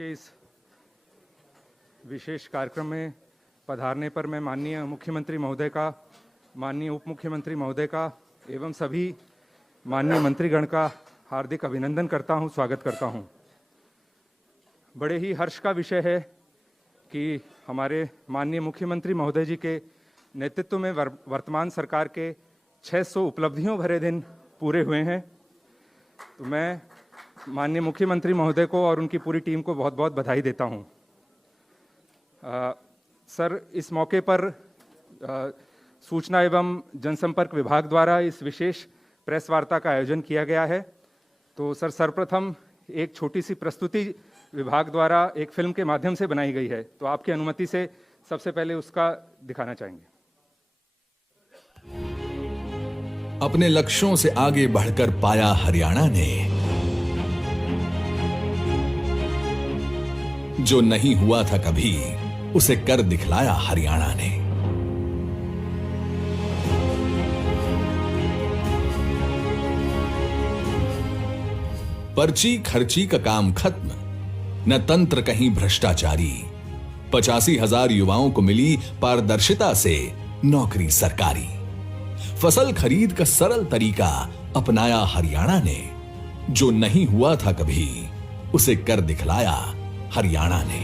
के इस विशेष कार्यक्रम में पधारने पर मैं माननीय मुख्यमंत्री महोदय का, माननीय उप मुख्यमंत्री महोदय का एवं सभी माननीय मंत्रीगण का हार्दिक अभिनंदन करता हूं, स्वागत करता हूं। बड़े ही हर्ष का विषय है कि हमारे माननीय मुख्यमंत्री महोदय जी के नेतृत्व में वर्तमान सरकार के 600 उपलब्धियों भरे दिन पूरे हुए हैं। तो मैं माननीय मुख्यमंत्री महोदय को और उनकी पूरी टीम को बहुत बहुत बधाई देता हूं। सर, इस मौके पर सूचना एवं जनसंपर्क विभाग द्वारा इस विशेष प्रेस वार्ता का आयोजन किया गया है। तो सर, सर्वप्रथम एक छोटी सी प्रस्तुति विभाग द्वारा एक फिल्म के माध्यम से बनाई गई है, तो आपकी अनुमति से सबसे पहले उसका दिखाना चाहेंगे। अपने लक्ष्यों से आगे बढ़कर पाया हरियाणा ने जो नहीं हुआ था कभी, उसे कर दिखलाया हरियाणा ने। पर्ची खर्ची का काम खत्म, न तंत्र कहीं भ्रष्टाचारी। 85,000 युवाओं को मिली पारदर्शिता से नौकरी सरकारी। फसल खरीद का सरल तरीका अपनाया हरियाणा ने, जो नहीं हुआ था कभी, उसे कर दिखलाया हरियाणा ने।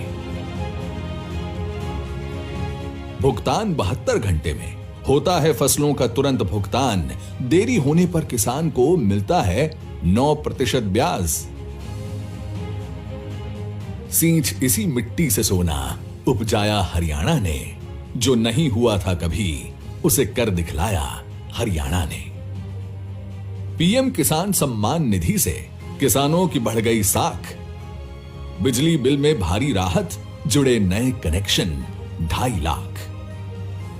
भुगतान 72 घंटे में होता है, फसलों का तुरंत भुगतान। देरी होने पर किसान को मिलता है 9% ब्याज। सींच इसी मिट्टी से सोना उपजाया हरियाणा ने, जो नहीं हुआ था कभी, उसे कर दिखलाया हरियाणा ने। पीएम किसान सम्मान निधि से किसानों की बढ़ गई साख। बिजली बिल में भारी राहत, जुड़े नए कनेक्शन 2.5 लाख।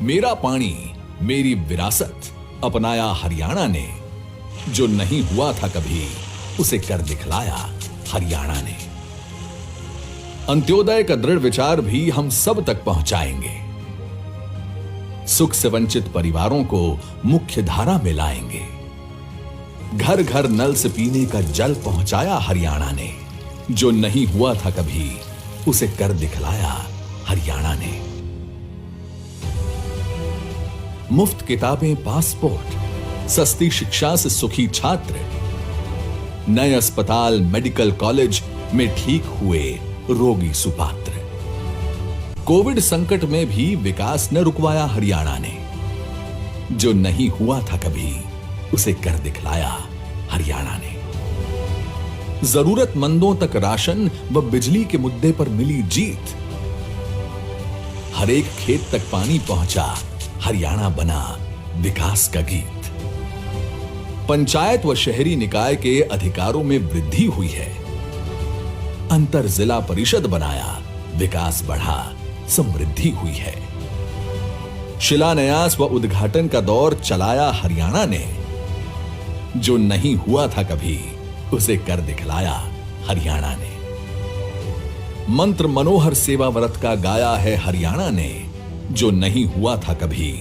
मेरा पानी मेरी विरासत अपनाया हरियाणा ने, जो नहीं हुआ था कभी, उसे कर दिखलाया हरियाणा ने। अंत्योदय का दृढ़ विचार भी हम सब तक पहुंचाएंगे। सुख से वंचित परिवारों को मुख्य धारा में लाएंगे। घर घर नल से पीने का जल पहुंचाया हरियाणा ने, जो नहीं हुआ था कभी, उसे कर दिखलाया हरियाणा ने। मुफ्त किताबें, पासपोर्ट, सस्ती शिक्षा से सुखी छात्र, नए अस्पताल, मेडिकल कॉलेज में ठीक हुए रोगी सुपात्र। कोविड संकट में भी विकास न रुकवाया हरियाणा ने, जो नहीं हुआ था कभी, उसे कर दिखलाया हरियाणा ने। जरूरतमंदों तक राशन व बिजली के मुद्दे पर मिली जीत। हर एक खेत तक पानी पहुंचा, हरियाणा बना विकास का गीत। पंचायत व शहरी निकाय के अधिकारों में वृद्धि हुई है। अंतर जिला परिषद बनाया, विकास बढ़ा, समृद्धि हुई है। शिलान्यास व उद्घाटन का दौर चलाया हरियाणा ने, जो नहीं हुआ था कभी, उसे कर दिखलाया हरियाणा ने। मंत्र मनोहर सेवा व्रत का गाया है हरियाणा ने, जो नहीं हुआ था कभी,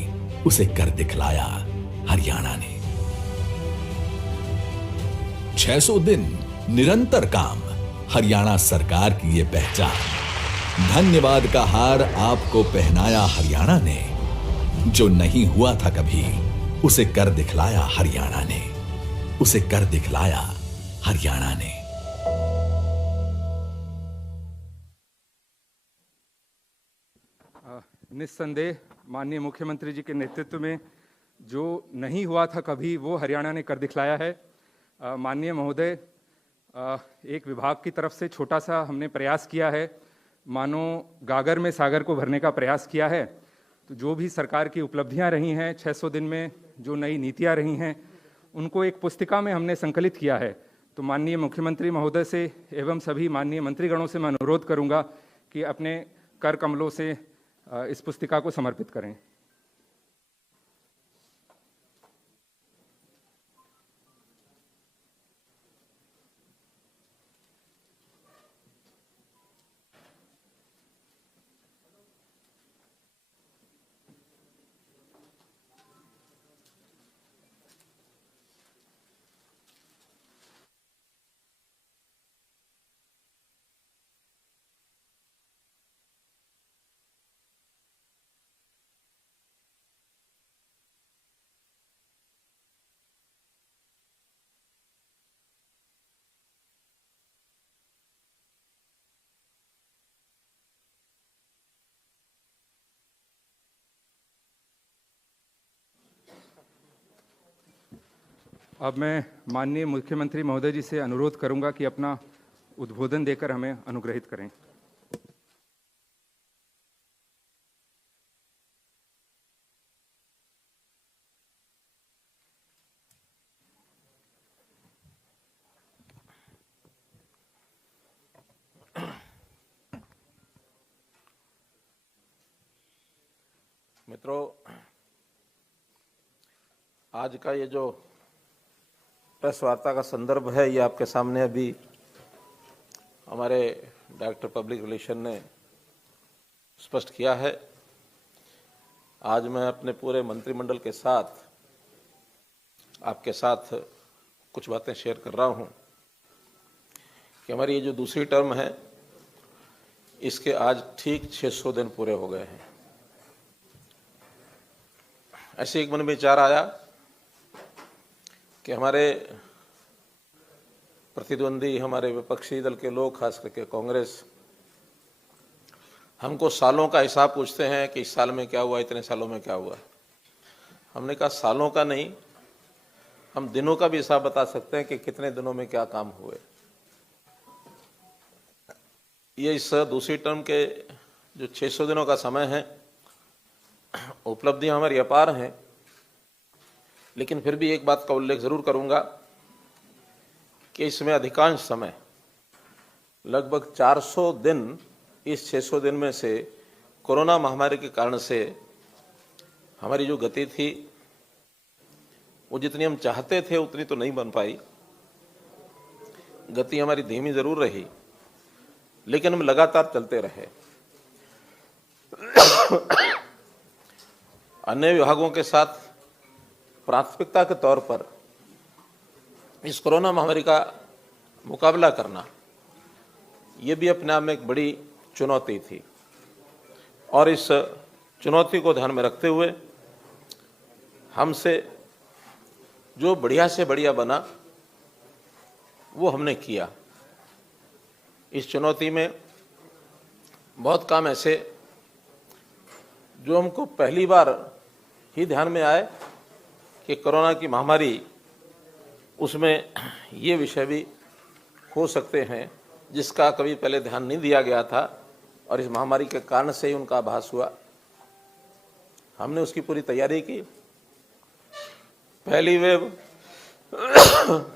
उसे कर दिखलाया हरियाणा ने। 600 दिन निरंतर काम, हरियाणा सरकार की यह पहचान। धन्यवाद का हार आपको पहनाया हरियाणा ने, जो नहीं हुआ था कभी, उसे कर दिखलाया हरियाणा ने, उसे कर दिखलाया हरियाणा ने। निस्संदेह माननीय मुख्यमंत्री जी के नेतृत्व में जो नहीं हुआ था कभी, वो हरियाणा ने कर दिखलाया है। माननीय महोदय, एक विभाग की तरफ से छोटा सा हमने प्रयास किया है, मानो गागर में सागर को भरने का प्रयास किया है। तो जो भी सरकार की उपलब्धियां रही हैं 600 दिन में, जो नई नीतियां रही हैं, उनको एक पुस्तिका में हमने संकलित किया है। तो माननीय मुख्यमंत्री महोदय से एवं सभी माननीय मंत्रीगणों से मैं अनुरोध करूंगा कि अपने कर कमलों से इस पुस्तिका को समर्पित करें। अब मैं माननीय मुख्यमंत्री महोदय जी से अनुरोध करूंगा कि अपना उद्बोधन देकर हमें अनुग्रहित करें। मित्रों, आज का ये जो प्रेस वार्ता का संदर्भ है, ये आपके सामने अभी हमारे डायरेक्टर पब्लिक रिलेशन ने स्पष्ट किया है। आज मैं अपने पूरे मंत्रिमंडल के साथ आपके साथ कुछ बातें शेयर कर रहा हूं कि हमारी ये जो दूसरी टर्म है, इसके आज ठीक 600 दिन पूरे हो गए हैं। ऐसे एक मन में विचार आया कि हमारे प्रतिद्वंदी, हमारे विपक्षी दल के लोग, खास करके कांग्रेस, हमको सालों का हिसाब पूछते हैं कि इस साल में क्या हुआ, इतने सालों में क्या हुआ। हमने कहा सालों का नहीं, हम दिनों का भी हिसाब बता सकते हैं कि कितने दिनों में क्या काम हुए। ये इस दूसरी टर्म के जो 600 दिनों का समय है, उपलब्धियां हमारी अपार हैं, लेकिन फिर भी एक बात का उल्लेख जरूर करूंगा कि इसमें अधिकांश समय, लगभग 400 दिन इस 600 दिन में से कोरोना महामारी के कारण से हमारी जो गति थी, वो जितनी हम चाहते थे उतनी तो नहीं बन पाई। गति हमारी धीमी जरूर रही, लेकिन हम लगातार चलते रहे। अन्य विभागों के साथ प्राथमिकता के तौर पर इस कोरोना महामारी का मुकाबला करना, ये भी अपने आप में एक बड़ी चुनौती थी। और इस चुनौती को ध्यान में रखते हुए हमसे जो बढ़िया से बढ़िया बना वो हमने किया। इस चुनौती में बहुत काम ऐसे जो हमको पहली बार ही ध्यान में आए कि कोरोना की महामारी, उसमें ये विषय भी हो सकते हैं जिसका कभी पहले ध्यान नहीं दिया गया था, और इस महामारी के कारण से ही उनका आभास हुआ। हमने उसकी पूरी तैयारी की। पहली वेव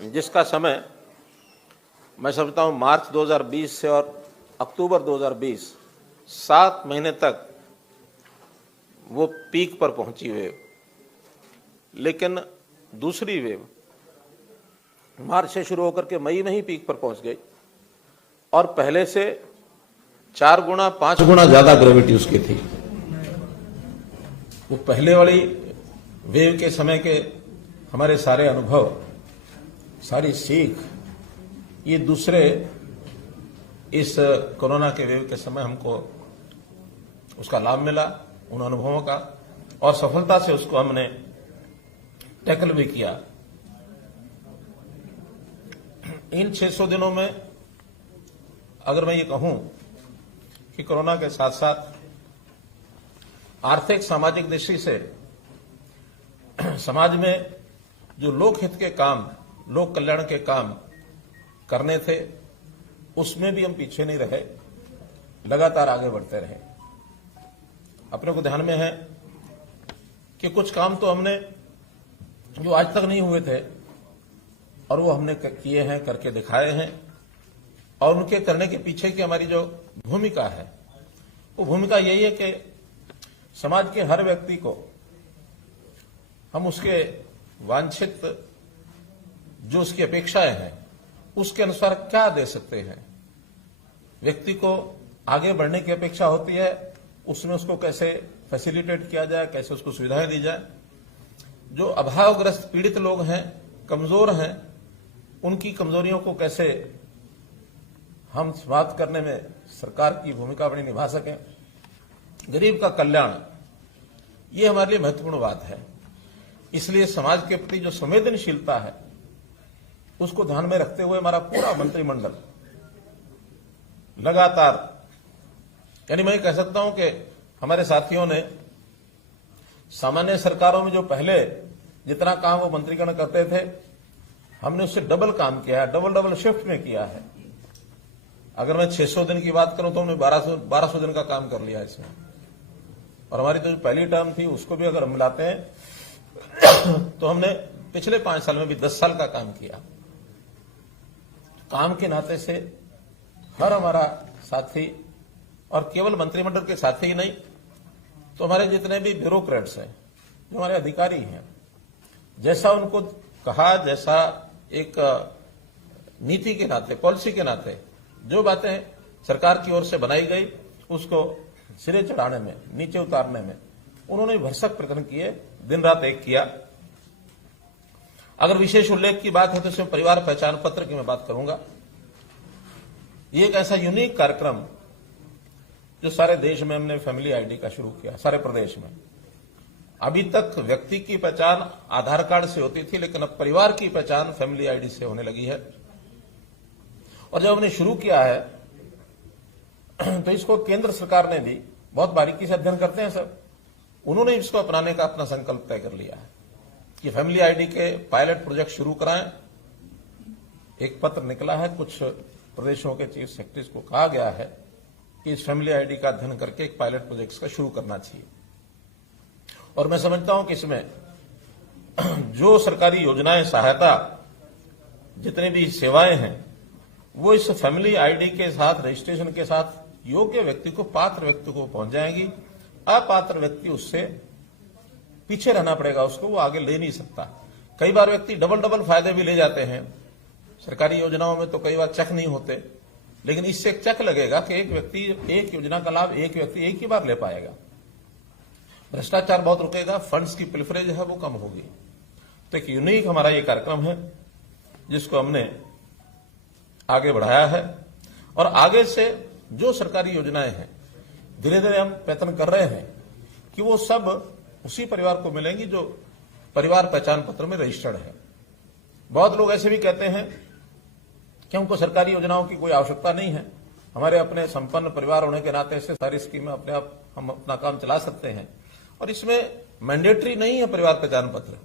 जिसका समय मैं समझता हूँ मार्च 2020 से और अक्टूबर 2020, 7 महीने तक वो पीक पर पहुंची वेव। लेकिन दूसरी वेव मार्च से शुरू होकर के मई में ही पीक पर पहुंच गई, और पहले से 4 गुना 5 गुना ज्यादा ग्रेविटी उसकी थी। वो पहले वाली वेव के समय के हमारे सारे अनुभव, सारी सीख, ये दूसरे इस कोरोना के वेव के समय हमको उसका लाभ मिला, उन अनुभवों का, और सफलता से उसको हमने टैकल भी किया। इन 600 दिनों में अगर मैं ये कहूं कि कोरोना के साथ साथ आर्थिक सामाजिक दृष्टि से समाज में जो लोकहित के काम, लोक कल्याण के काम करने थे, उसमें भी हम पीछे नहीं रहे, लगातार आगे बढ़ते रहे। अपने को ध्यान में है कि कुछ काम तो हमने जो आज तक नहीं हुए थे, और वो हमने किए हैं, करके दिखाए हैं। और उनके करने के पीछे की हमारी जो भूमिका है, वो भूमिका यही है कि समाज के हर व्यक्ति को हम उसके वांछित, जो उसकी अपेक्षाएं हैं, उसके अनुसार क्या दे सकते हैं। व्यक्ति को आगे बढ़ने की अपेक्षा होती है, उसमें उसको कैसे फैसिलिटेट किया जाए, कैसे उसको सुविधाएं दी जाए। जो अभावग्रस्त पीड़ित लोग हैं, कमजोर हैं, उनकी कमजोरियों को कैसे हम समाप्त करने में सरकार की भूमिका बड़ी निभा सकें। गरीब का कल्याण, ये हमारे लिए महत्वपूर्ण बात है। इसलिए समाज के प्रति जो संवेदनशीलता है, उसको ध्यान में रखते हुए हमारा पूरा मंत्रिमंडल लगातार, यानी मैं कह सकता हूं कि हमारे साथियों ने सामान्य सरकारों में जो पहले जितना काम वो मंत्रीगण करते थे, हमने उससे डबल काम किया है, डबल शिफ्ट में किया है। अगर मैं 600 दिन की बात करूं तो हमने 1200 दिन का काम कर लिया इसमें। और हमारी तो जो पहली टर्म थी उसको भी अगर हम मिलाते हैं तो हमने पिछले 5 साल में भी 10 साल का काम किया। काम के नाते से हर हमारा साथी, और केवल मंत्रिमंडल के साथी ही नहीं, तो हमारे जितने भी ब्यूरोक्रेट्स हैं, जो हमारे अधिकारी हैं, जैसा उनको कहा, जैसा एक नीति के नाते, पॉलिसी के नाते जो बातें सरकार की ओर से बनाई गई उसको सिरे चढ़ाने में, नीचे उतारने में उन्होंने भरसक प्रयत्न किए, दिन रात एक किया। अगर विशेष उल्लेख की बात है तो इसमें परिवार पहचान पत्र की मैं बात करूंगा। ये एक ऐसा यूनिक कार्यक्रम जो सारे देश में हमने फैमिली आईडी का शुरू किया, सारे प्रदेश में। अभी तक व्यक्ति की पहचान आधार कार्ड से होती थी, लेकिन अब परिवार की पहचान फैमिली आईडी से होने लगी है। और जब हमने शुरू किया है तो इसको केंद्र सरकार ने भी बहुत बारीकी से अध्ययन करते हैं सर, उन्होंने इसको अपनाने का अपना संकल्प तय कर लिया है कि फैमिली आईडी के पायलट प्रोजेक्ट शुरू कराएं। एक पत्र निकला है, कुछ प्रदेशों के चीफ सेक्रेटरीज को कहा गया है कि इस फैमिली आईडी का अध्ययन करके एक पायलट प्रोजेक्ट का शुरू करना चाहिए। और मैं समझता हूं कि इसमें जो सरकारी योजनाएं, सहायता, जितनी भी सेवाएं हैं, वो इस फैमिली आईडी के साथ, रजिस्ट्रेशन के साथ योग्य व्यक्ति को, पात्र व्यक्ति को पहुंच जाएंगी। अपात्र व्यक्ति उससे पीछे रहना पड़ेगा, उसको वो आगे ले नहीं सकता। कई बार व्यक्ति डबल फायदे भी ले जाते हैं। सरकारी योजनाओं में तो कई बार चेक नहीं होते, लेकिन इससे एक चेक लगेगा कि एक व्यक्ति एक योजना का लाभ एक व्यक्ति एक ही बार ले पाएगा। भ्रष्टाचार बहुत रुकेगा, फंड्स की प्रिफरेंस है वो कम होगी। तो एक यूनिक हमारा ये कार्यक्रम है जिसको हमने आगे बढ़ाया है। और आगे से जो सरकारी योजनाएं हैं धीरे धीरे हम प्रयत्न कर रहे हैं कि वो सब उसी परिवार को मिलेंगी जो परिवार पहचान पत्र में रजिस्टर्ड है। बहुत लोग ऐसे भी कहते हैं कि हमको सरकारी योजनाओं की कोई आवश्यकता नहीं है, हमारे अपने संपन्न परिवार होने के नाते से सारी स्कीमें अपने आप हम अपना काम चला सकते हैं। और इसमें मैंडेटरी नहीं है परिवार पहचान पत्र,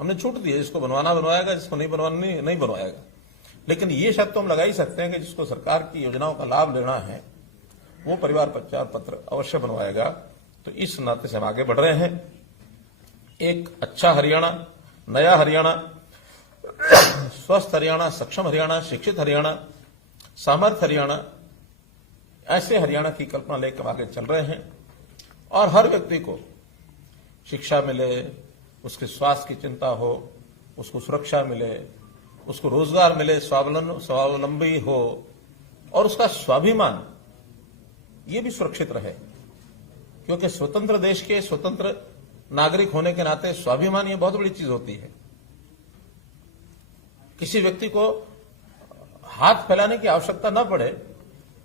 हमने छूट दी है, जिसको बनवाना बनवाएगा, जिसको नहीं बनवाना नहीं बनवाएगा। लेकिन ये शर्त तो हम लगा ही सकते हैं कि जिसको सरकार की योजनाओं का लाभ लेना है वो परिवार पहचान पत्र अवश्य बनवाएगा। तो इस नाते से हम आगे बढ़ रहे हैं। एक अच्छा हरियाणा, नया हरियाणा, स्वस्थ हरियाणा, सक्षम हरियाणा, शिक्षित हरियाणा, सामर्थ्य हरियाणा, ऐसे हरियाणा की कल्पना लेकर आगे चल रहे हैं। और हर व्यक्ति को शिक्षा मिले, उसके स्वास्थ्य की चिंता हो, उसको सुरक्षा मिले, उसको रोजगार मिले, स्वावलंबी हो, और उसका स्वाभिमान ये भी सुरक्षित रहे। क्योंकि स्वतंत्र देश के स्वतंत्र नागरिक होने के नाते स्वाभिमान ये बहुत बड़ी चीज होती है। किसी व्यक्ति को हाथ फैलाने की आवश्यकता न पड़े,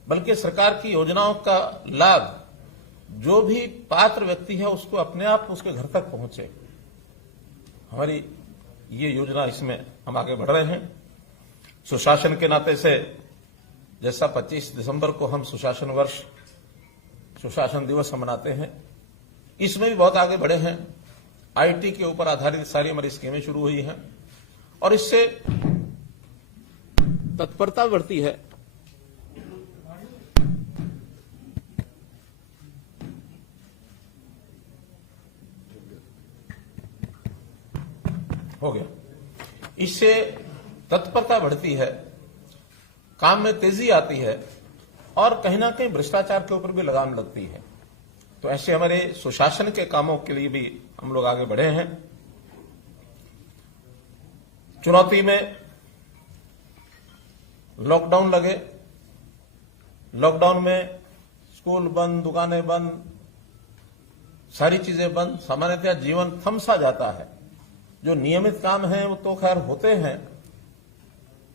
बल्कि सरकार की योजनाओं का लाभ जो भी पात्र व्यक्ति है उसको अपने आप उसके घर तक पहुंचे। हमारी ये योजना, इसमें हम आगे बढ़ रहे हैं। सुशासन के नाते से जैसा 25 दिसंबर को हम सुशासन वर्ष, सुशासन दिवस हम मनाते हैं, इसमें भी बहुत आगे बढ़े हैं। आईटी के ऊपर आधारित सारी हमारी स्कीमें शुरू हुई हैं और इससे तत्परता बढ़ती है। हो गया। इससे तत्परता बढ़ती है, काम में तेजी आती है और कहीं ना कहीं भ्रष्टाचार के ऊपर भी लगाम लगती है। तो ऐसे हमारे सुशासन के कामों के लिए भी हम लोग आगे बढ़े हैं। चुनौती में लॉकडाउन लगे, लॉकडाउन में स्कूल बंद, दुकानें बंद, सारी चीजें बंद, सामान्यतः जीवन थम सा जाता है। जो नियमित काम है वो तो खैर होते हैं,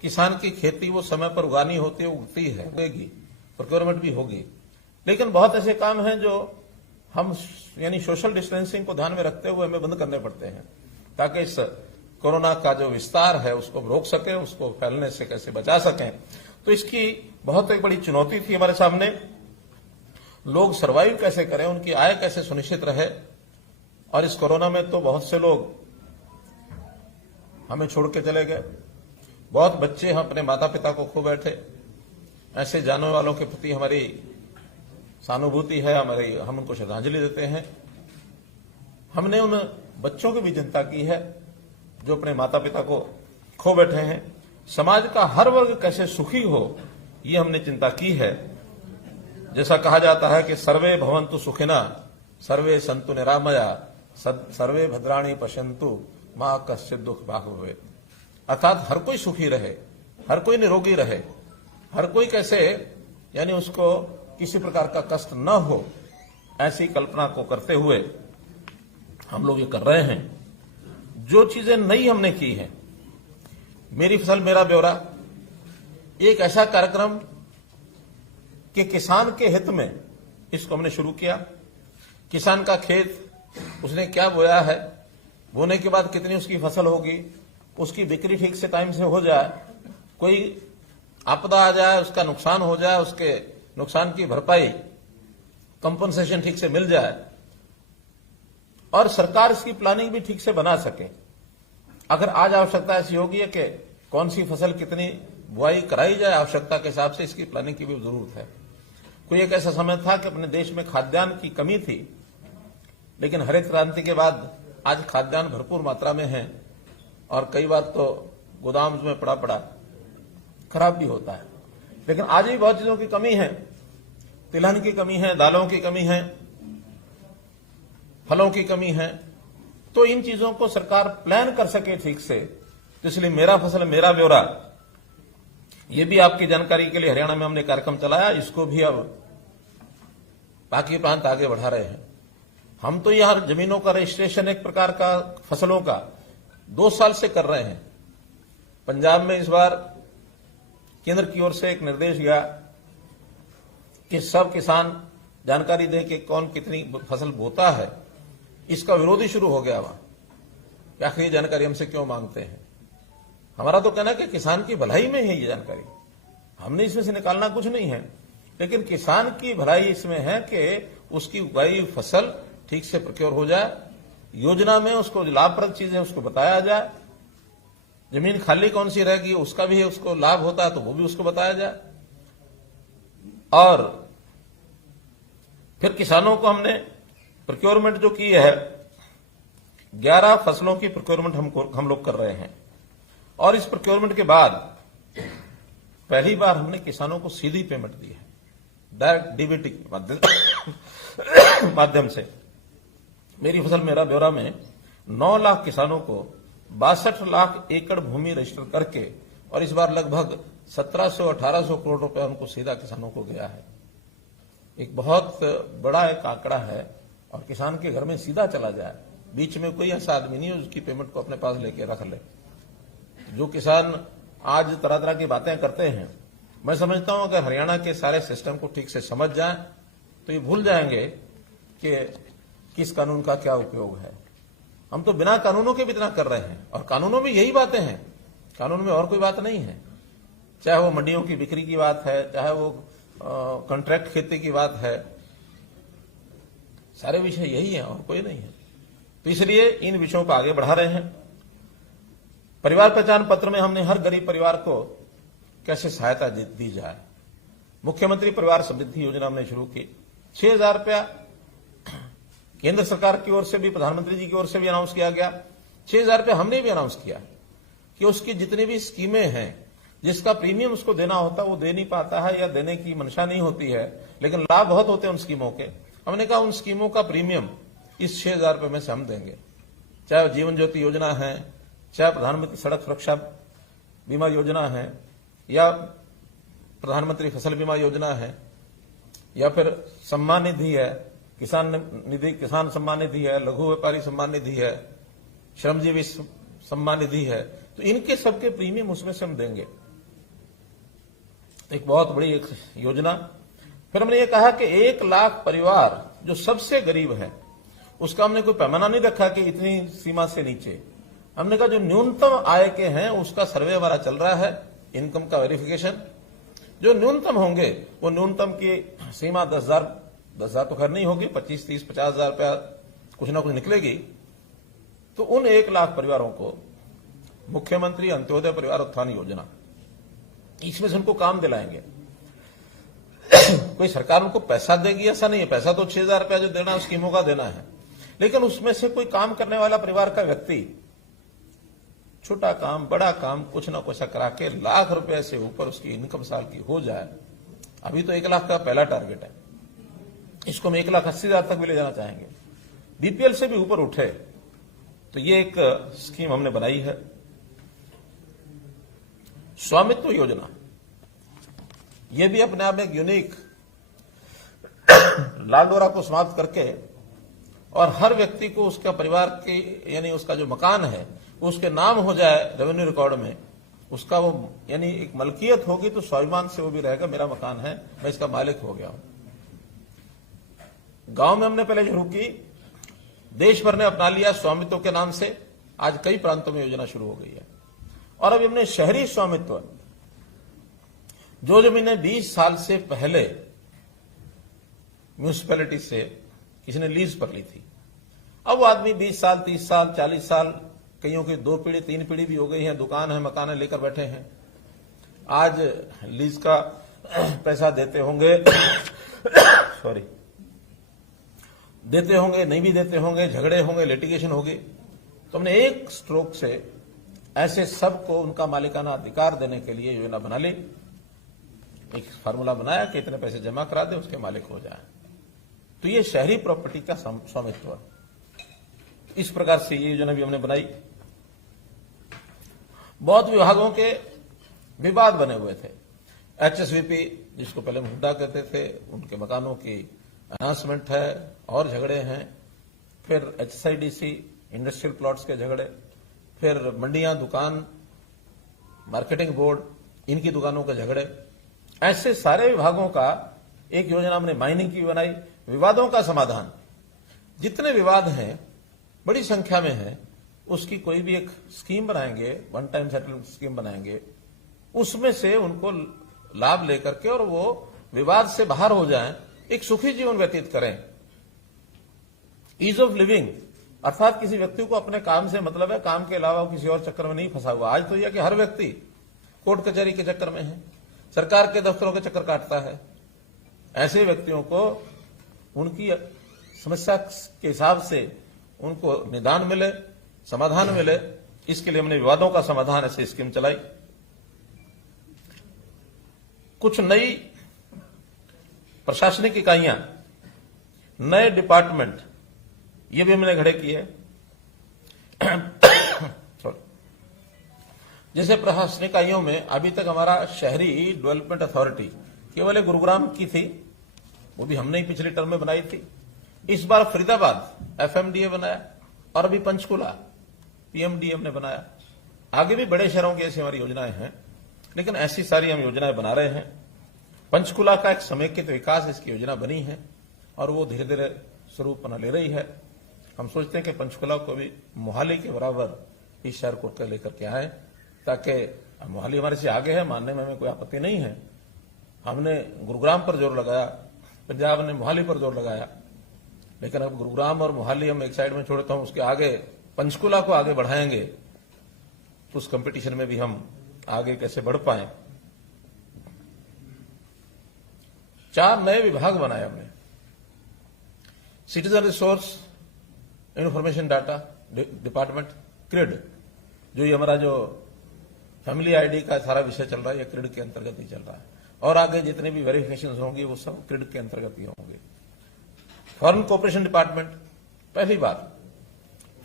किसान की खेती वो समय पर उगानी होती है, उगती है, उगेगी, प्रोक्योरमेंट भी होगी। लेकिन बहुत ऐसे काम हैं जो हम यानी सोशल डिस्टेंसिंग को ध्यान में रखते हुए हमें बंद करने पड़ते हैं, ताकि इस कोरोना का जो विस्तार है उसको रोक सकें, उसको फैलने से कैसे बचा सकें। तो इसकी बहुत एक बड़ी चुनौती थी हमारे सामने। लोग सर्वाइव कैसे करें, उनकी आय कैसे सुनिश्चित रहे। और इस कोरोना में तो बहुत से लोग हमें छोड़ के चले गए। बहुत बच्चे हम अपने माता पिता को खो बैठे। ऐसे जाने वालों के प्रति हमारी सहानुभूति है, हम उनको श्रद्धांजलि देते हैं। हमने उन बच्चों की भी चिंता की है जो अपने माता पिता को खो बैठे हैं। समाज का हर वर्ग कैसे सुखी हो, ये हमने चिंता की है। जैसा कहा जाता है कि सर्वे भवन्तु सुखिना, सर्वे सन्तु निरामया, सर्वे भद्राणि पश्यन्तु, मां कश्चित् दुख भाग भवेत्। अर्थात हर कोई सुखी रहे, हर कोई निरोगी रहे, हर कोई कैसे यानी उसको किसी प्रकार का कष्ट न हो, ऐसी कल्पना को करते हुए हम लोग ये कर रहे हैं। जो चीजें नई हमने की हैं, मेरी फसल मेरा ब्यौरा, एक ऐसा कार्यक्रम कि किसान के हित में इसको हमने शुरू किया। किसान का खेत, उसने क्या बोया है, बोने के बाद कितनी उसकी फसल होगी, उसकी बिक्री ठीक से टाइम से हो जाए, कोई आपदा आ जाए, उसका नुकसान हो जाए, उसके नुकसान की भरपाई कंपनसेशन ठीक से मिल जाए और सरकार इसकी प्लानिंग भी ठीक से बना सके। अगर आज आवश्यकता ऐसी होगी है कि कौन सी फसल कितनी बुआई कराई जाए, आवश्यकता के हिसाब से इसकी प्लानिंग की भी जरूरत है। कोई एक ऐसा समय था कि अपने देश में खाद्यान्न की कमी थी, लेकिन हरित क्रांति के बाद आज खाद्यान्न भरपूर मात्रा में है और कई बार तो गोदाम में पड़ा खराब भी होता है। लेकिन आज भी बहुत चीजों की कमी है, तिलहन की कमी है, दालों की कमी है, फलों की कमी है। तो इन चीजों को सरकार प्लान कर सके ठीक से, तो इसलिए मेरा फसल मेरा ब्यौरा, ये भी आपकी जानकारी के लिए हरियाणा में हमने कार्यक्रम चलाया। इसको भी अब बाकी प्रांत आगे बढ़ा रहे हैं। हम तो यहां जमीनों का रजिस्ट्रेशन एक प्रकार का फसलों का 2 साल से कर रहे हैं। पंजाब में इस बार केंद्र की ओर से एक निर्देश गया कि सब किसान जानकारी दें कि कौन कितनी फसल बोता है। इसका विरोध ही शुरू हो गया वहां कि आखिर ये जानकारी हमसे क्यों मांगते हैं। हमारा तो कहना है कि किसान की भलाई में है ये जानकारी, हमने इसमें से निकालना कुछ नहीं है, लेकिन किसान की भलाई इसमें है कि उसकी उगाई फसल ठीक से प्रोक्योर हो जाए, योजना में उसको लाभप्रद चीजें उसको बताया जाए, जमीन खाली कौन सी रहेगी उसका भी उसको लाभ होता है तो वो भी उसको बताया जाए। और फिर किसानों को हमने प्रोक्योरमेंट जो की है, 11 फसलों की प्रोक्योरमेंट हम लोग कर रहे हैं। और इस प्रोक्योरमेंट के बाद पहली बार हमने किसानों को सीधी पेमेंट दी है, डायरेक्ट डीबीटी के माध्यम से। मेरी फसल मेरा ब्यौरा में 9 लाख किसानों को 62 लाख एकड़ भूमि रजिस्टर करके, और इस बार लगभग 1700-1800 करोड़ रुपए उनको सीधा किसानों को गया है। एक बहुत बड़ा एक आंकड़ा है और किसान के घर में सीधा चला जाए, बीच में कोई ऐसा आदमी नहीं है उसकी पेमेंट को अपने पास लेके रख ले। जो किसान आज तरह तरह की बातें करते हैं, मैं समझता हूं अगर हरियाणा के सारे सिस्टम को ठीक से समझ जाएं तो ये भूल जाएंगे कि किस कानून का क्या उपयोग है। हम तो बिना कानूनों के भी इतना कर रहे हैं और कानूनों में यही बातें हैं, कानून में और कोई बात नहीं है। चाहे वो मंडियों की बिक्री की बात है, चाहे वो कॉन्ट्रैक्ट खेती की बात है, सारे विषय यही है और कोई नहीं है। तो इसलिए इन विषयों को आगे बढ़ा रहे हैं। परिवार पहचान पत्र में हमने हर गरीब परिवार को कैसे सहायता दी जाए, मुख्यमंत्री परिवार समृद्धि योजना हमने शुरू की। 6,000 रुपया केंद्र सरकार की ओर से भी, प्रधानमंत्री जी की ओर से भी अनाउंस किया गया। 6,000 रुपया हमने भी अनाउंस किया कि उसकी जितनी भी स्कीमें हैं, जिसका प्रीमियम उसको देना होता है वो दे नहीं पाता है या देने की मंशा नहीं होती है, लेकिन लाभ बहुत होते हैं उन स्कीमों के। हमने कहा उन स्कीमों का प्रीमियम इस 6,000 रुपये में से हम देंगे। चाहे जीवन ज्योति योजना है, चाहे प्रधानमंत्री सड़क सुरक्षा बीमा योजना है, या प्रधानमंत्री फसल बीमा योजना है, या फिर सम्मान निधि है, किसान सम्मान निधि है, लघु व्यापारी सम्मान निधि है, श्रमजीवी सम्मान निधि है। तो इनके सबके प्रीमियम उसमें से हम देंगे। एक बहुत बड़ी एक योजना। फिर हमने ये कहा कि 1 लाख परिवार जो सबसे गरीब है उसका हमने कोई पैमाना नहीं रखा कि इतनी सीमा से नीचे। हमने कहा जो न्यूनतम आय के हैं उसका सर्वे हमारा चल रहा है, इनकम का वेरिफिकेशन। जो न्यूनतम होंगे वो न्यूनतम की सीमा 10,000 तो खैर नहीं होगी, 25, 30, 50,000 रुपया कुछ ना कुछ निकलेगी। तो उन 1 लाख परिवारों को मुख्यमंत्री अंत्योदय परिवार उत्थान योजना, इसमें से उनको काम दिलाएंगे। कोई सरकार उनको पैसा देगी ऐसा नहीं है, पैसा तो 6,000 रुपया जो देना है स्कीमों का देना है, लेकिन उसमें से कोई काम करने वाला परिवार का व्यक्ति छोटा काम बड़ा काम कुछ ना कुछ करा के लाख रुपए से ऊपर उसकी इनकम साल की हो जाए। अभी तो 1 लाख का पहला टारगेट है, इसको हम 1,80,000 तक भी ले जाना चाहेंगे। बीपीएल से भी ऊपर उठे तो ये एक स्कीम हमने बनाई है। स्वामित्व योजना, ये भी अपने आप में एक यूनिक, लाल डोरा को समाप्त करके और हर व्यक्ति को उसका परिवार की यानी उसका जो मकान है उसके नाम हो जाए रेवेन्यू रिकॉर्ड में, उसका वो यानी एक मलकियत होगी तो स्वाभिमान से वो भी रहेगा, मेरा मकान है, मैं इसका मालिक हो गया हूं। गांव में हमने पहले शुरू की, देश भर ने अपना लिया स्वामित्व के नाम से, आज कई प्रांतों में योजना शुरू हो गई है। और अभी हमने शहरी स्वामित्व, जो जमीनें 20 साल से पहले म्यूनिसिपैलिटी से किसी ने लीज पर ली थी, अब वो आदमी 20 साल 30 साल 40 साल, कईयों की 2 पीढ़ी 3 पीढ़ी भी हो गई है, दुकान है मकान है लेकर बैठे हैं। आज लीज का पैसा देते होंगे सॉरी देते होंगे नहीं भी देते होंगे, झगड़े होंगे, लिटिगेशन होगी, तो हमने एक स्ट्रोक से ऐसे सबको उनका मालिकाना अधिकार देने के लिए योजना बना ली। एक फार्मूला बनाया कि इतने पैसे जमा करा दे उसके मालिक हो जाए। तो ये शहरी प्रॉपर्टी का स्वामित्व, इस प्रकार से ये योजना भी हमने बनाई। बहुत विभागों के विवाद बने हुए थे। एचएसवीपी जिसको पहले मुद्दा कहते थे, उनके मकानों की अनाउंसमेंट है और झगड़े हैं। फिर एचएसआईडीसी इंडस्ट्रियल प्लॉट्स के झगड़े, फिर मंडियां, दुकान, मार्केटिंग बोर्ड, इनकी दुकानों के झगड़े। ऐसे सारे विभागों का एक योजना हमने माइनिंग की बनाई। विवादों का समाधान, जितने विवाद हैं बड़ी संख्या में है, उसकी कोई भी एक स्कीम बनाएंगे, वन टाइम सेटलमेंट स्कीम बनाएंगे, उसमें से उनको लाभ लेकर के और वो विवाद से बाहर हो जाएं, एक सुखी जीवन व्यतीत करें। ईज ऑफ लिविंग, अर्थात किसी व्यक्ति को अपने काम से मतलब है, काम के अलावा किसी और चक्कर में नहीं फंसा हुआ। आज तो यह कि हर व्यक्ति कोर्ट कचहरी के चक्कर में है, सरकार के दफ्तरों के चक्कर काटता है। ऐसे व्यक्तियों को उनकी समस्या के हिसाब से उनको निदान मिले, समाधान मिले, इसके लिए हमने विवादों का समाधान ऐसे स्कीम चलाई। कुछ नई प्रशासनिक इकाइयां, नए डिपार्टमेंट, ये भी हमने खड़े किए। जैसे प्रशासनिक इकाइयों में अभी तक हमारा शहरी डेवलपमेंट अथॉरिटी केवल एक गुरुग्राम की थी, वो भी हमने ही पिछले टर्म में बनाई थी। इस बार फरीदाबाद एफएमडीए बनाया और अभी पंचकुला पीएमडीए ने बनाया। आगे भी बड़े शहरों की ऐसी हमारी योजनाएं हैं, लेकिन ऐसी सारी हम योजनाएं बना रहे हैं। पंचकुला का एक समेकित विकास इसकी योजना बनी है और वो धीरे धीरे स्वरूप बना ले रही है। हम सोचते हैं कि पंचकुला को भी मोहाली के बराबर इस शहर को लेकर के आए, ताकि मोहाली हमारे से आगे है, मानने में हमें कोई आपत्ति नहीं है। हमने गुरुग्राम पर जोर लगाया, पंजाब ने मोहाली पर जोर लगाया, लेकिन अब गुरुग्राम और मोहाली हम एक साइड में छोड़ता हूं, उसके आगे पंचकुला को आगे बढ़ाएंगे तो उस कंपटीशन में भी हम आगे कैसे बढ़ पाए। 4 नए विभाग बनाए हमने। Citizen resource information data department, creed, जो ये हमारा जो फैमिली आईडी का सारा विषय चल रहा है, ये क्रिड के अंतर्गत ही चल रहा है। और आगे जितने भी वेरिफिकेशन होंगी वो सब क्रिड के अंतर्गत ही होंगे। फॉरेन कोऑपरेशन डिपार्टमेंट, पहली बार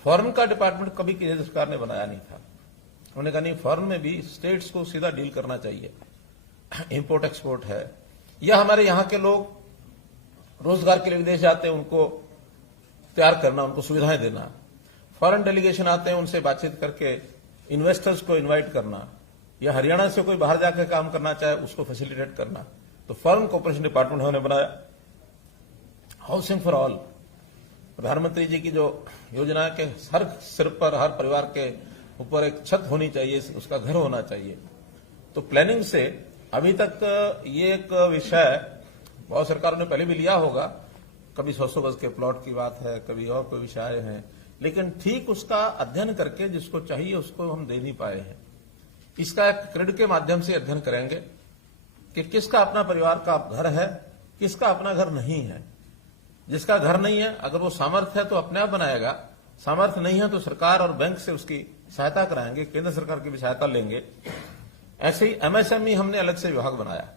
फॉरेन का डिपार्टमेंट कभी किसी सरकार ने बनाया नहीं था। उन्होंने कहा नहीं, फॉरेन में भी स्टेट्स को सीधा डील करना चाहिए। इंपोर्ट एक्सपोर्ट है, या हमारे यहां के लोग रोजगार के लिए विदेश जाते हैं, उनको तैयार करना, उनको सुविधाएं देना। फॉरेन डेलीगेशन आते हैं, उनसे बातचीत करके इन्वेस्टर्स को इनवाइट करना, या हरियाणा से कोई बाहर जाकर काम करना चाहे उसको फैसिलिटेट करना। तो फॉरेन कोऑपरेशन डिपार्टमेंट उन्होंने बनाया। हाउसिंग फॉर ऑल, प्रधानमंत्री जी की जो योजना है कि हर सिर पर, हर परिवार के ऊपर एक छत होनी चाहिए, उसका घर होना चाहिए। तो प्लानिंग से अभी तक ये एक विषय बहुत सरकारों ने पहले भी लिया होगा, कभी 100 गज के प्लॉट की बात है, कभी और कोई विषय हैं, लेकिन ठीक उसका अध्ययन करके जिसको चाहिए उसको हम दे नहीं पाए हैं। इसका एक क्रेडिट के माध्यम से अध्ययन करेंगे कि किसका अपना परिवार का घर है, किसका अपना घर नहीं है। जिसका घर नहीं है, अगर वो सामर्थ्य है तो अपने आप बनाएगा, सामर्थ्य नहीं है तो सरकार और बैंक से उसकी सहायता कराएंगे, केंद्र सरकार की भी सहायता लेंगे। ऐसे ही एमएसएमई हमने अलग से विभाग बनाया।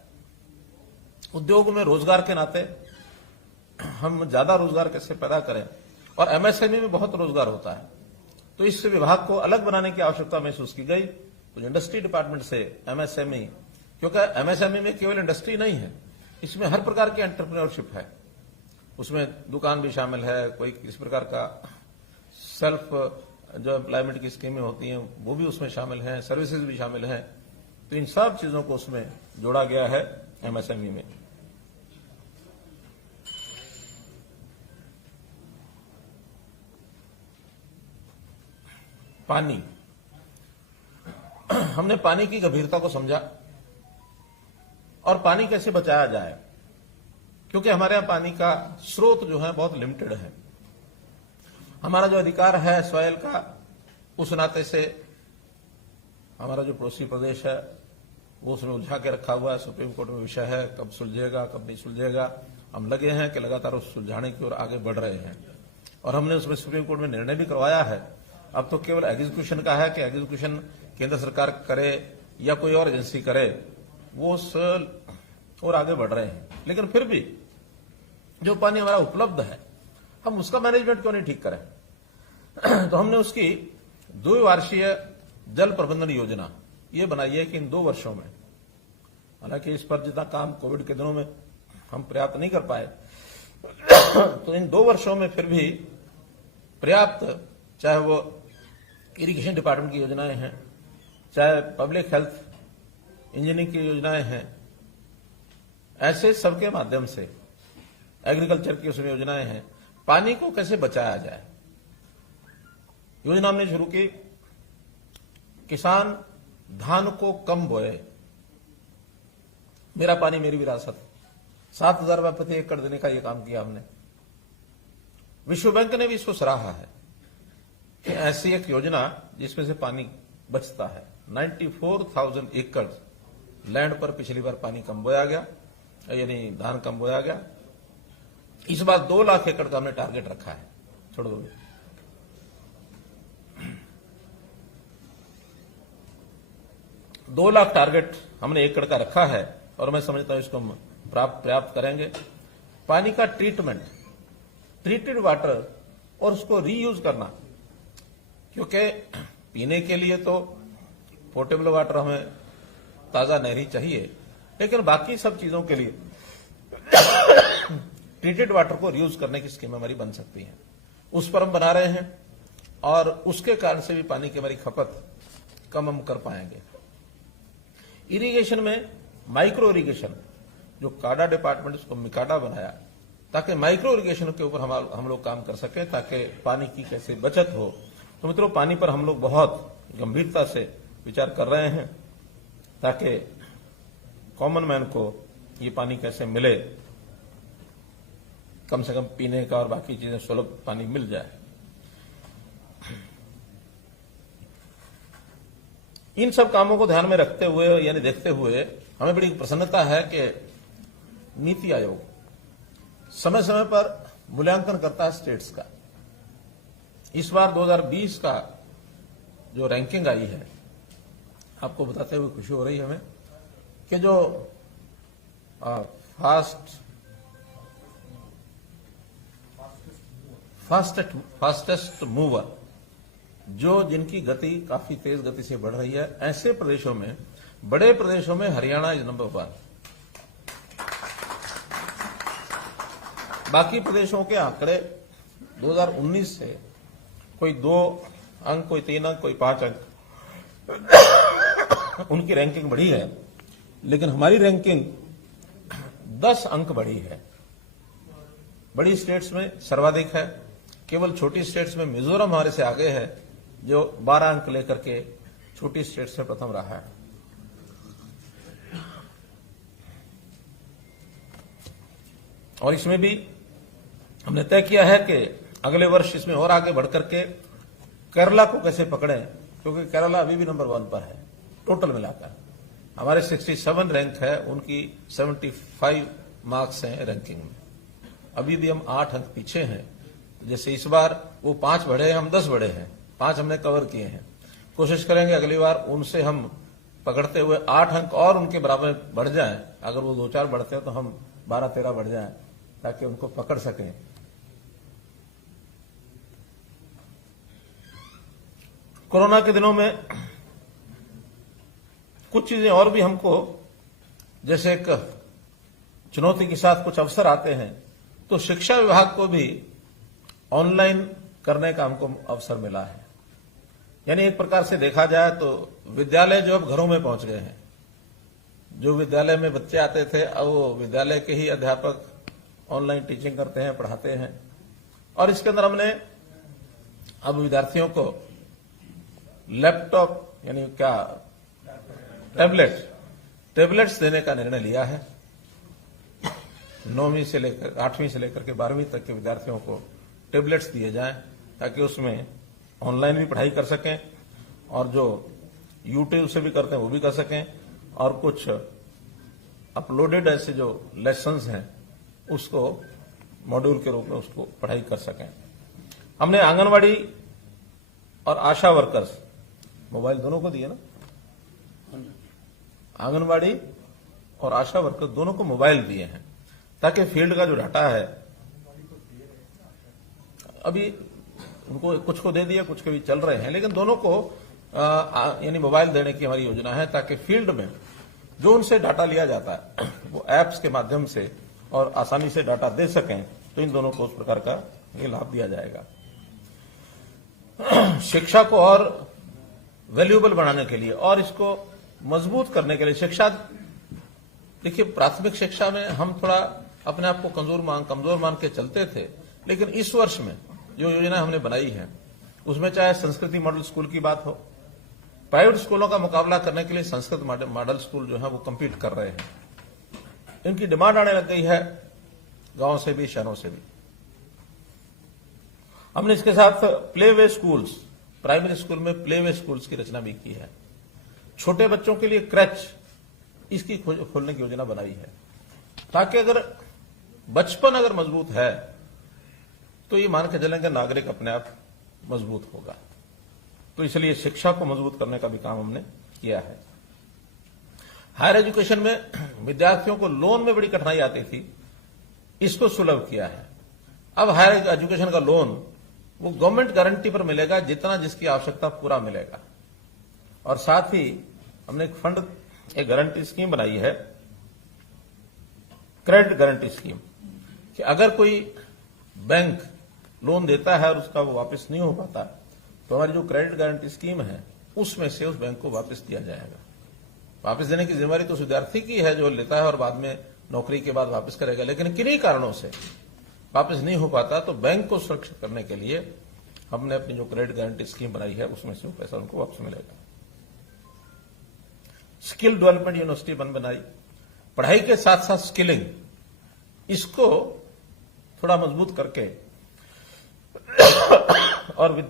उद्योग में रोजगार के नाते हम ज्यादा रोजगार कैसे पैदा करें, और एमएसएमई में बहुत रोजगार होता है, तो इस विभाग को अलग बनाने की आवश्यकता महसूस की गई। तो इंडस्ट्री डिपार्टमेंट से एमएसएमई, क्योंकि एमएसएमई में केवल इंडस्ट्री नहीं है, इसमें हर प्रकार की एंटरप्रेन्योरशिप है। उसमें दुकान भी शामिल है, कोई किस प्रकार का सेल्फ जो एम्प्लॉयमेंट की स्कीमें होती हैं वो भी उसमें शामिल हैं, सर्विसेज भी शामिल हैं। तो इन सब चीजों को उसमें जोड़ा गया है एमएसएमई में। पानी, हमने पानी की गंभीरता को समझा और पानी कैसे बचाया जाए, क्योंकि हमारे यहां पानी का स्रोत जो है बहुत लिमिटेड है। हमारा जो अधिकार है सॉइल का, उस नाते से हमारा जो पड़ोसी प्रदेश है वो उसमें उलझा के रखा हुआ है। सुप्रीम कोर्ट में विषय है, कब सुलझेगा कब नहीं सुलझेगा। हम लगे हैं कि लगातार उस सुलझाने की ओर आगे बढ़ रहे हैं, और हमने उसमें सुप्रीम कोर्ट में निर्णय भी करवाया है। अब तो केवल एग्जीक्यूशन का है कि एग्जीक्यूशन केंद्र सरकार करे या कोई और एजेंसी करे, वो और आगे बढ़ रहे हैं। लेकिन फिर भी जो पानी हमारा उपलब्ध है, हम उसका मैनेजमेंट क्यों नहीं ठीक करें। तो हमने उसकी द्विवार्षीय जल प्रबंधन योजना ये बनाई है कि इन 2 वर्षों में, हालांकि इस पर जितना काम कोविड के दिनों में हम पर्याप्त नहीं कर पाए, तो इन 2 वर्षों में फिर भी पर्याप्त, चाहे वो इरिगेशन डिपार्टमेंट की योजनाएं हैं, चाहे पब्लिक हेल्थ इंजीनियरिंग की योजनाएं हैं, ऐसे सबके माध्यम से एग्रीकल्चर की उसमें योजनाएं हैं, पानी को कैसे बचाया जाए। योजना हमने शुरू की, किसान धान को कम बोए, मेरा पानी मेरी विरासत, 7,000 रुपये प्रति एकड़ देने का यह काम किया हमने। विश्व बैंक ने भी इसको सराहा है कि ऐसी एक योजना जिसमें से पानी बचता है। 94,000 एकड़ लैंड पर पिछली बार पानी कम बोया गया, यानी धान कम बोया गया। इस बार 2 लाख एकड़ का हमने टारगेट रखा है। छोड़ो 2 लाख टारगेट हमने एकड़ का रखा है, और मैं समझता हूं इसको हम पर्याप्त करेंगे। पानी का ट्रीटमेंट, ट्रीटेड वाटर, और उसको रीयूज करना, क्योंकि पीने के लिए तो पोर्टेबल वाटर हमें ताजा नहरी चाहिए, लेकिन बाकी सब चीजों के लिए ट्रीटेड वाटर को रीयूज करने की स्कीम हमारी बन सकती है। उस पर हम बना रहे हैं, और उसके कारण से भी पानी की हमारी खपत कम हम कर पाएंगे। इरिगेशन में माइक्रो इरिगेशन, जो काडा डिपार्टमेंट उसको मिकाडा बनाया, ताकि माइक्रो इरिगेशन के ऊपर हम लोग काम कर सकें, ताकि पानी की कैसे बचत हो। तो मित्रों, पानी पर हम लोग बहुत गंभीरता से विचार कर रहे हैं, ताकि कॉमन मैन को ये पानी कैसे मिले, कम से कम पीने का और बाकी चीजें सुलभ पानी मिल जाए। इन सब कामों को ध्यान में रखते हुए, यानी देखते हुए, हमें बड़ी प्रसन्नता है कि नीति आयोग समय समय पर मूल्यांकन करता है स्टेट्स का। इस बार 2020 का जो रैंकिंग आई है, आपको बताते हुए खुशी हो रही है हमें कि जो फास्टेस्ट मूवर, जो जिनकी गति काफी तेज गति से बढ़ रही है, ऐसे प्रदेशों में, बड़े प्रदेशों में हरियाणा इज नंबर 1। बाकी प्रदेशों के आंकड़े 2019 से कोई 2 अंक, कोई 3 अंक, कोई 5 अंक उनकी रैंकिंग बढ़ी है, लेकिन हमारी रैंकिंग 10 अंक बढ़ी है। बड़ी स्टेट्स में सर्वाधिक है, केवल छोटी स्टेट्स में मिजोरम हमारे से आगे है, जो 12 अंक लेकर के छोटी स्टेट्स में प्रथम रहा है। और इसमें भी हमने तय किया है कि अगले वर्ष इसमें और आगे बढ़ करके केरला को कैसे पकड़ें, क्योंकि केरला अभी भी नंबर 1 पर है टोटल मिलाकर। हमारे 67 रैंक है, उनकी 75 मार्क्स हैं रैंकिंग में। अभी भी हम 8 अंक पीछे हैं। जैसे इस बार वो 5 बढ़े हैं, हम 10 बढ़े हैं, 5 हमने कवर किए हैं। कोशिश करेंगे अगली बार उनसे हम पकड़ते हुए 8 अंक और उनके बराबर बढ़ जाएं। अगर वो 2-4 बढ़ते हैं तो हम 12-13 बढ़ जाएं, ताकि उनको पकड़ सकें। कोरोना के दिनों में कुछ चीजें और भी हमको, जैसे एक चुनौती के साथ कुछ अवसर आते हैं, तो शिक्षा विभाग को भी ऑनलाइन करने का हमको अवसर मिला है। यानी एक प्रकार से देखा जाए तो विद्यालय जो अब घरों में पहुंच गए हैं। जो विद्यालय में बच्चे आते थे, अब वो विद्यालय के ही अध्यापक ऑनलाइन टीचिंग करते हैं, पढ़ाते हैं। और इसके अंदर हमने अब विद्यार्थियों को लैपटॉप यानी क्या टैबलेट्स देने का निर्णय लिया है। 9वीं से लेकर 8वीं से लेकर के 12वीं तक के विद्यार्थियों को टैबलेट्स दिए जाएं, ताकि उसमें ऑनलाइन भी पढ़ाई कर सकें और जो यूट्यूब से भी करते हैं वो भी कर सकें, और कुछ अपलोडेड ऐसे जो लेसन्स हैं उसको मॉड्यूल के रूप में उसको पढ़ाई कर सकें। हमने आंगनवाड़ी और आशा वर्कर्स मोबाइल दोनों को दिए ना, आंगनवाड़ी और आशा वर्कर्स दोनों को मोबाइल दिए हैं, ताकि फील्ड का जो डाटा है, अभी उनको कुछ को दे दिया, कुछ के भी चल रहे हैं, लेकिन दोनों को यानी मोबाइल देने की हमारी योजना है, ताकि फील्ड में जो उनसे डाटा लिया जाता है वो एप्स के माध्यम से और आसानी से डाटा दे सकें। तो इन दोनों को उस प्रकार का ये लाभ दिया जाएगा। शिक्षा को और वैल्यूएबल बनाने के लिए और इसको मजबूत करने के लिए, शिक्षा देखिए प्राथमिक शिक्षा में हम थोड़ा अपने आप को कमजोर मान के चलते थे, लेकिन इस वर्ष में जो योजना हमने बनाई है उसमें चाहे संस्कृति मॉडल स्कूल की बात हो, प्राइवेट स्कूलों का मुकाबला करने के लिए संस्कृत मॉडल स्कूल जो है वो कम्पीट कर रहे हैं। इनकी डिमांड आने लग गई है गांव से भी, शहरों से भी। हमने इसके साथ play way schools, primary school में प्ले वे स्कूल्स की रचना भी की है। छोटे बच्चों के लिए क्रैच इसकी खोलने की योजना बनाई है, ताकि अगर बचपन अगर मजबूत है तो ये मान के चलेंगे नागरिक अपने आप मजबूत होगा। तो इसलिए शिक्षा को मजबूत करने का भी काम हमने किया है। हायर एजुकेशन में विद्यार्थियों को लोन में बड़ी कठिनाई आती थी, इसको सुलभ किया है। अब हायर एजुकेशन का लोन वो गवर्नमेंट गारंटी पर मिलेगा, जितना जिसकी आवश्यकता पूरा मिलेगा। और साथ ही हमने एक फंड, एक गारंटी स्कीम बनाई है, क्रेडिट गारंटी स्कीम, कि अगर कोई बैंक लोन देता है और उसका वो वापस नहीं हो पाता, तो हमारी जो क्रेडिट गारंटी स्कीम है उसमें से उस बैंक को वापस दिया जाएगा। वापस देने की जिम्मेदारी तो उस विद्यार्थी की है जो लेता है और बाद में नौकरी के बाद वापस करेगा, लेकिन किन्हीं कारणों से वापस नहीं हो पाता तो बैंक को सुरक्षित करने के लिए हमने अपनी जो क्रेडिट गारंटी स्कीम बनाई है उसमें से वो पैसा उनको वापस मिलेगा। स्किल डेवलपमेंट यूनिवर्सिटी बनाई, पढ़ाई के साथ साथ स्किलिंग, इसको थोड़ा मजबूत करके और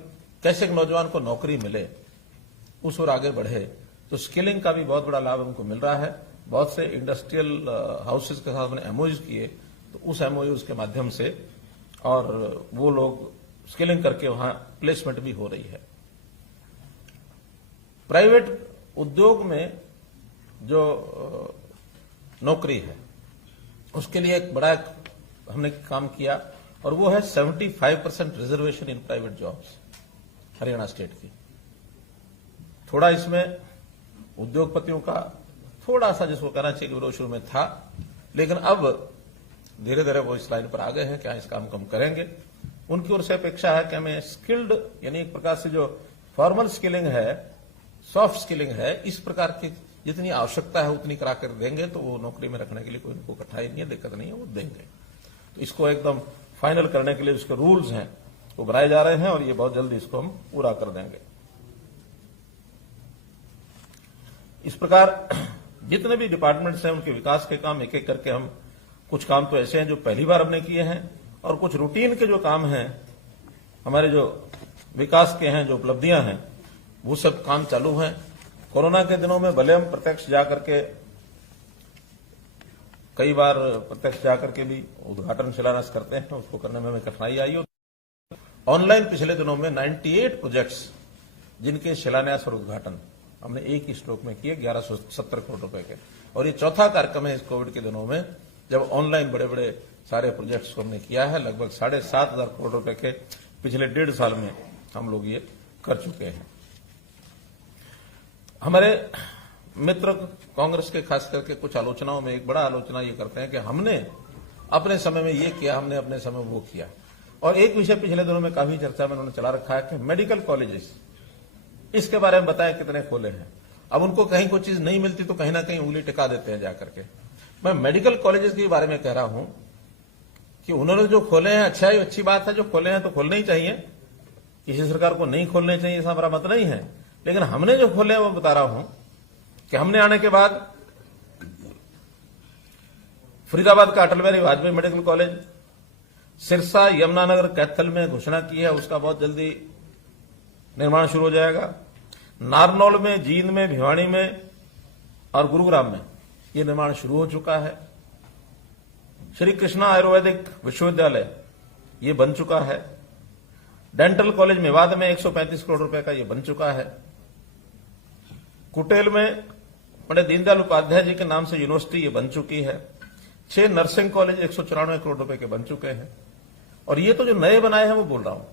कैसे नौजवान को नौकरी मिले उस ओर आगे बढ़े। तो स्किलिंग का भी बहुत बड़ा लाभ हमको मिल रहा है। बहुत से इंडस्ट्रियल हाउसेज के साथ हमने एमओयूज किए, तो उस एमओयूज के माध्यम से और वो लोग स्किलिंग करके वहां प्लेसमेंट भी हो रही है। प्राइवेट उद्योग में जो नौकरी है उसके लिए एक बड़ा हमने काम किया, और वो है 75% reservation in private jobs Haryana state की। थोड़ा इसमें उद्योगपतियों का थोड़ा सा जिसको कहना चाहिए विरोध शुरू में था, लेकिन अब धीरे धीरे वो इस लाइन पर आ गए हैं कि इस काम को हम करेंगे। उनकी ओर से अपेक्षा है कि हमें स्किल्ड यानी एक प्रकार से जो फॉर्मल स्किलिंग है, सॉफ्ट स्किलिंग है, इस प्रकार की जितनी आवश्यकता है उतनी करा कर देंगे तो वो नौकरी में रखने के लिए कोई उनको कठिनाई नहीं है, दिक्कत नहीं है, वो देंगे। तो इसको एकदम फाइनल करने के लिए उसके रूल्स हैं वो बनाए जा रहे हैं और ये बहुत जल्दी इसको हम पूरा कर देंगे। इस प्रकार जितने भी डिपार्टमेंट्स हैं उनके विकास के काम एक एक करके हम, कुछ काम तो ऐसे हैं जो पहली बार हमने किए हैं और कुछ रूटीन के जो काम हैं हमारे जो विकास के हैं, जो उपलब्धियां हैं, वो सब काम चालू हैं। कोरोना के दिनों में भले हम प्रत्यक्ष जाकर के कई बार प्रत्यक्ष जाकर के भी उद्घाटन शिलान्यास करते हैं, उसको करने में हमें कठिनाई आई हो। ऑनलाइन पिछले दिनों में 98 प्रोजेक्ट्स जिनके शिलान्यास और उद्घाटन हमने एक ही स्ट्रोक में किए 1170 करोड़ रुपए के। और ये चौथा कार्यक्रम है इस कोविड के दिनों में जब ऑनलाइन बड़े बड़े सारे प्रोजेक्ट्स को हमने किया है। लगभग 7,500 करोड़ रुपए के पिछले 1.5 साल में हम लोग ये कर चुके हैं। हमारे मित्र कांग्रेस के खास करके कुछ आलोचनाओं में एक बड़ा आलोचना ये करते हैं कि हमने अपने समय में ये किया, हमने अपने समय में वो किया। और एक विषय पिछले दिनों में काफी चर्चा में उन्होंने चला रखा है कि मेडिकल कॉलेजेस, इसके बारे में बताया कितने खोले हैं। अब उनको कहीं कोई चीज नहीं मिलती तो कहीं ना कहीं उंगली टिका देते हैं जाकर के। मैं मेडिकल कॉलेजेस के बारे में कह रहा हूं कि उन्होंने जो खोले हैं अच्छा ही अच्छी बात है, जो खोले हैं तो खोलने ही चाहिए, किसी सरकार को नहीं खोलने चाहिए ऐसा हमारा मत नहीं है। लेकिन हमने जो खोले हैं वो बता रहा हूं कि हमने आने के बाद फरीदाबाद का अटल बिहारी वाजपेयी मेडिकल कॉलेज, सिरसा, यमुनानगर, कैथल में घोषणा की है, उसका बहुत जल्दी निर्माण शुरू हो जाएगा। नारनौल में, जींद में, भिवानी में और गुरुग्राम में ये निर्माण शुरू हो चुका है। श्री कृष्णा आयुर्वेदिक विश्वविद्यालय ये बन चुका है। डेंटल कॉलेज मेवात में 135 करोड़ रुपए का ये बन चुका है। कुटेल में पंडित दीनदयाल उपाध्याय जी के नाम से यूनिवर्सिटी ये बन चुकी है। 6 नर्सिंग कॉलेज 194 करोड़ रुपए के बन चुके हैं। और ये तो जो नए बनाए हैं वो बोल रहा हूं,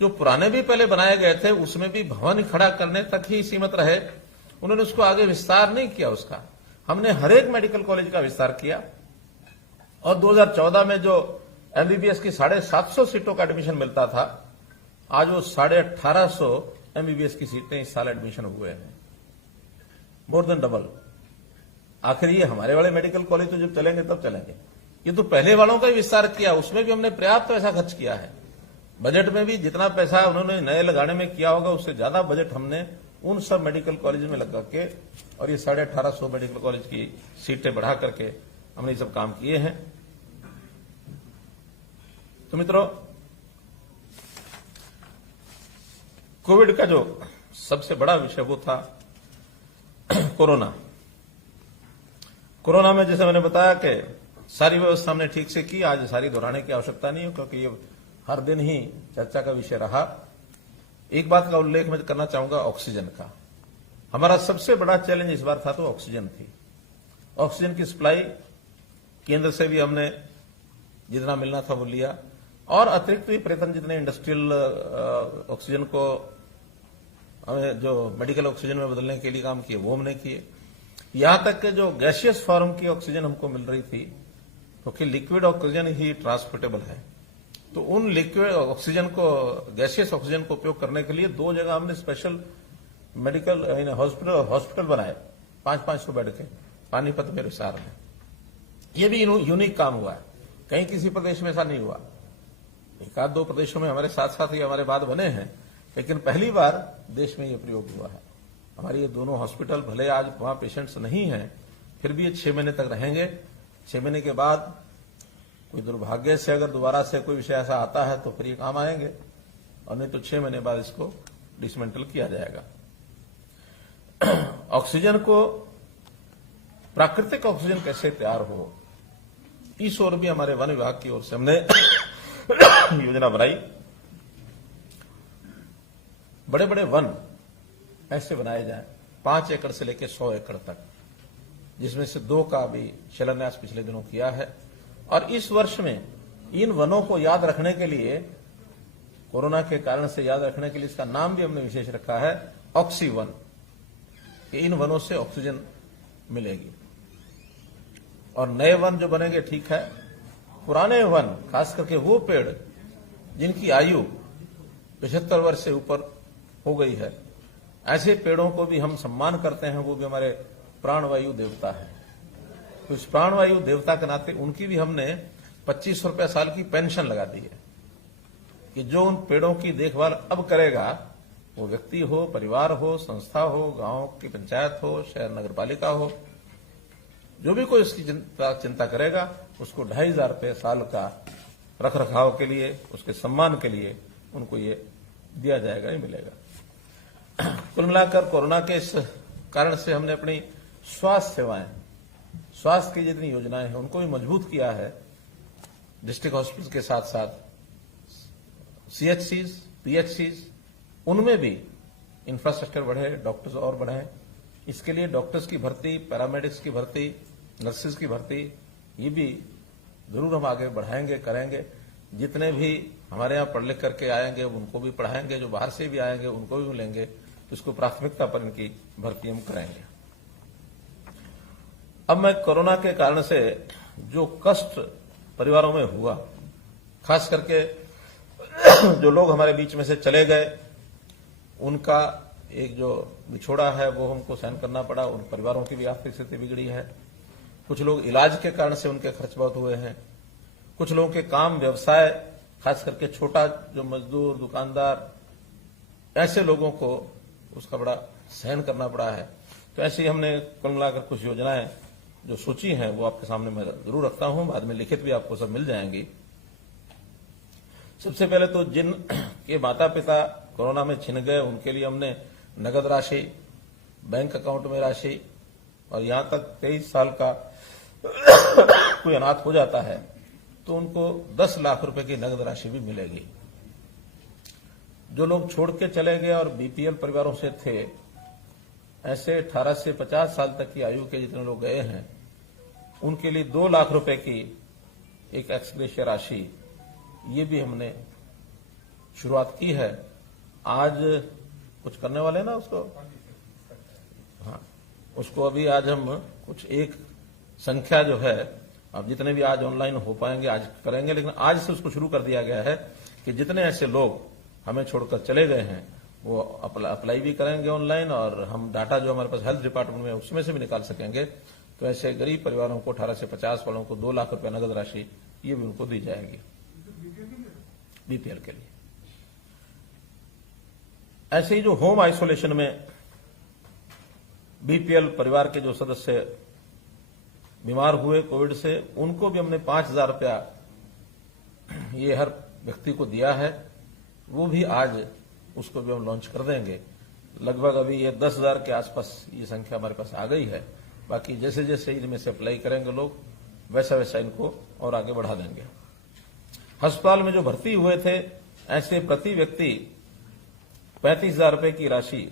जो पुराने भी पहले बनाए गए थे उसमें भी भवन खड़ा करने तक ही सीमित रहे, उन्होंने उसको आगे विस्तार नहीं किया उसका। हमने हर एक मेडिकल कॉलेज का विस्तार किया। और 2014 में जो एमबीबीएस की 750 सीटों का एडमिशन मिलता था, आज वो 1850 एमबीबीएस की सीटें इस साल एडमिशन हुए हैं, मोर देन डबल। आखिर ये हमारे वाले मेडिकल कॉलेज तो जब चलेंगे तब चलेंगे। ये तो पहले वालों का ही विस्तार किया, उसमें भी हमने पर्याप्त पैसा खर्च किया है। बजट में भी जितना पैसा उन्होंने नए लगाने में किया होगा उससे ज्यादा बजट हमने उन सब मेडिकल कॉलेज में लगा के और ये 1850 मेडिकल कॉलेज की सीटें बढ़ा करके हमने ये सब काम किए हैं। तो मित्रों, कोविड का जो सबसे बड़ा विषय वो था कोरोना। कोरोना में जैसे मैंने बताया कि सारी व्यवस्था हमने ठीक से की, आज सारी दोहराने की आवश्यकता नहीं है क्योंकि ये हर दिन ही चर्चा का विषय रहा। एक बात का उल्लेख मैं करना चाहूंगा, ऑक्सीजन का। हमारा सबसे बड़ा चैलेंज इस बार था तो ऑक्सीजन थी। ऑक्सीजन की सप्लाई केंद्र से भी हमने जितना मिलना था वो लिया और अतिरिक्त भी प्रयत्न जितने इंडस्ट्रियल ऑक्सीजन को हमें जो मेडिकल ऑक्सीजन में बदलने के लिए काम किए वो हमने किए। यहां तक कि जो गैसियस फॉर्म की ऑक्सीजन हमको मिल रही थी क्योंकि लिक्विड ऑक्सीजन ही ट्रांसपोर्टेबल है, तो उन लिक्विड ऑक्सीजन को, गैसियस ऑक्सीजन को उपयोग करने के लिए 2 जगह हमने स्पेशल मेडिकल हॉस्पिटल बनाए 500 बेड के, पानीपत में, रिसार में। ये भी यूनिक काम हुआ है, कहीं किसी प्रदेश में ऐसा नहीं हुआ। 1-2 प्रदेशों में हमारे साथ साथ ही हमारे बाद बने हैं, लेकिन पहली बार देश में ये प्रयोग हुआ है। हमारे ये दोनों हॉस्पिटल भले आज वहां पेशेंट्स नहीं हैं, फिर भी ये 6 महीने तक रहेंगे। 6 महीने के बाद कोई दुर्भाग्य से अगर दोबारा से कोई विषय ऐसा आता है तो फिर ये काम आएंगे, और नहीं तो 6 महीने बाद इसको डिसमेंटल किया जाएगा। ऑक्सीजन को, प्राकृतिक ऑक्सीजन कैसे तैयार हो, इस ओर भी हमारे वन विभाग की ओर से हमने योजना बनाई। बड़े बड़े वन ऐसे बनाए जाएं 5 एकड़ से लेकर 100 एकड़ तक, जिसमें से 2 का भी शिलान्यास पिछले दिनों किया है। और इस वर्ष में इन वनों को याद रखने के लिए, कोरोना के कारण से याद रखने के लिए इसका नाम भी हमने विशेष रखा है ऑक्सी वन, कि इन वनों से ऑक्सीजन मिलेगी। और नए वन जो बनेंगे ठीक है, पुराने वन, खास करके वो पेड़ जिनकी आयु 75 वर्ष से ऊपर हो गई है, ऐसे पेड़ों को भी हम सम्मान करते हैं। वो भी हमारे प्राणवायु देवता है, तो इस प्राणवायु देवता के नाते उनकी भी हमने 25 रुपए साल की पेंशन लगा दी है कि जो उन पेड़ों की देखभाल अब करेगा, वो व्यक्ति हो, परिवार हो, संस्था हो, गांव की पंचायत हो, शहर नगर पालिका हो, जो भी कोई उसकी चिंता करेगा, उसको 2,500 रुपए साल का रख रखाव के लिए, उसके सम्मान के लिए उनको ये दिया जाएगा, ही मिलेगा। कुल मिलाकर कोरोना के इस कारण से हमने अपनी स्वास्थ्य सेवाएं, स्वास्थ्य की जितनी योजनाएं हैं उनको भी मजबूत किया है। डिस्ट्रिक्ट हॉस्पिटल के साथ साथ सीएचसीज, पीएचसीज, उनमें भी इंफ्रास्ट्रक्चर बढ़े, डॉक्टर्स और बढ़े। इसके लिए डॉक्टर्स की भर्ती, पैरामेडिक्स की भर्ती, नर्सेज की भर्ती, ये भी जरूर हम आगे बढ़ाएंगे, करेंगे। जितने भी हमारे यहाँ पढ़ लिख करके आएंगे उनको भी पढ़ाएंगे, जो बाहर से भी आएंगे उनको भी मिलेंगे, तो इसको प्राथमिकता पर इनकी भर्ती हम करेंगे। अब मैं कोरोना के कारण से जो कष्ट परिवारों में हुआ, खास करके जो लोग हमारे बीच में से चले गए, उनका एक जो बिछोड़ा है वो हमको सहन करना पड़ा। उन परिवारों की भी आर्थिक स्थिति बिगड़ी है। कुछ लोग इलाज के कारण से उनके खर्च बहुत हुए हैं। कुछ लोगों के काम व्यवसाय, खास करके छोटा जो मजदूर, दुकानदार, ऐसे लोगों को उसका बड़ा सहन करना पड़ा है। तो ऐसे ही हमने कुल मिलाकर कुछ योजनाएं जो सोची हैं वो आपके सामने मैं जरूर रखता हूं, बाद में लिखित भी आपको सब मिल जाएंगी। सबसे पहले तो जिन के माता पिता कोरोना में छिन गए उनके लिए हमने नगद राशि, बैंक अकाउंट में राशि, और यहां तक 23 साल का कोई अनाथ हो जाता है तो उनको 10 लाख रुपए की नगद राशि भी मिलेगी। जो लोग छोड़ के चले गए और बीपीएल परिवारों से थे, ऐसे 18 से 50 साल तक की आयु के जितने लोग गए हैं, उनके लिए 2 लाख रुपए की एक एक्सग्रेशिया राशि, ये भी हमने शुरुआत की है। आज कुछ करने वाले हैं ना उसको, हाँ, उसको अभी आज हम कुछ एक संख्या जो है, अब जितने भी आज ऑनलाइन हो पाएंगे आज करेंगे, लेकिन आज से उसको शुरू कर दिया गया है कि जितने ऐसे लोग हमें छोड़कर चले गए हैं वो अप्लाई भी करेंगे ऑनलाइन, और हम डाटा जो हमारे पास हेल्थ डिपार्टमेंट में उसमें से भी निकाल सकेंगे। तो ऐसे गरीब परिवारों को 18 से 50 वालों को 2 लाख रुपए नगद राशि ये भी उनको दी जाएगी बीपीएल के लिए। ऐसे ही जो होम आइसोलेशन में बीपीएल परिवार के जो सदस्य बीमार हुए कोविड से, उनको भी हमने 5,000 रुपया ये हर व्यक्ति को दिया है। वो भी आज उसको भी हम लॉन्च कर देंगे। लगभग अभी ये 10,000 के आसपास ये संख्या हमारे पास आ गई है। बाकी जैसे जैसे इनमें से अप्लाई करेंगे लोग, वैसा वैसा इनको और आगे बढ़ा देंगे। अस्पताल में जो भर्ती हुए थे, ऐसे प्रति व्यक्ति 35,000 रुपए की राशि,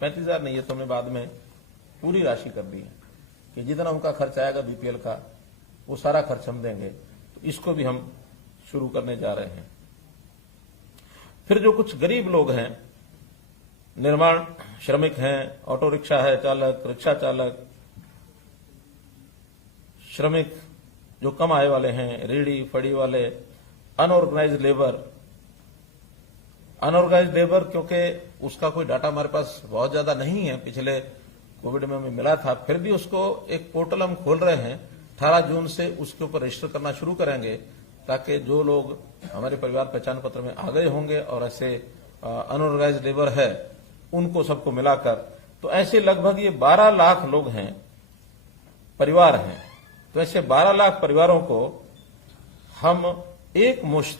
35,000 नहीं, ये तो हमने बाद में पूरी राशि कर दी है कि जितना उनका खर्च आएगा बीपीएल का वो सारा खर्च हम देंगे। तो इसको भी हम शुरू करने जा रहे हैं। फिर जो कुछ गरीब लोग हैं, निर्माण श्रमिक हैं, ऑटो रिक्शा है चालक, रिक्शा चालक, श्रमिक जो कम आय वाले हैं, रेडी फड़ी वाले, अनऑर्गेनाइज्ड लेबर, क्योंकि उसका कोई डाटा हमारे पास बहुत ज्यादा नहीं है, पिछले कोविड में हमें मिला था, फिर भी उसको एक पोर्टल हम खोल रहे हैं। 18 जून से उसके ऊपर रजिस्टर करना शुरू करेंगे, ताकि जो लोग हमारे परिवार पहचान पत्र में आ गए होंगे और ऐसे अनऑर्गेनाइज्ड लेबर है, उनको सबको मिलाकर, तो ऐसे लगभग ये 12 लाख लोग हैं, परिवार हैं। तो ऐसे 12 लाख परिवारों को हम एक मुश्त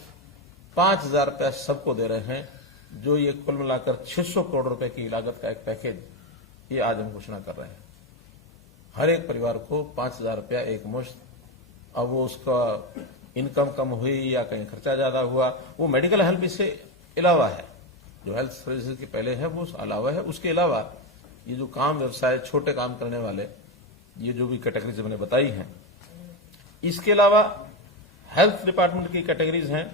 5,000 रुपया सबको दे रहे हैं, जो ये कुल मिलाकर 600 करोड़ रुपए की लागत का एक पैकेज ये आज हम घोषणा कर रहे हैं। हर एक परिवार को 5,000 रुपया एक मुश्त। अब वो उसका इनकम कम हुई या कहीं खर्चा ज्यादा हुआ, वो मेडिकल हेल्प इससे अलावा है, जो हेल्थ सर्विसेज के पहले है वो अलावा है। उसके अलावा ये जो काम व्यवसाय, छोटे काम करने वाले, ये जो भी कैटेगरीज मैंने बताई हैं, इसके अलावा हेल्थ डिपार्टमेंट की कैटेगरीज हैं,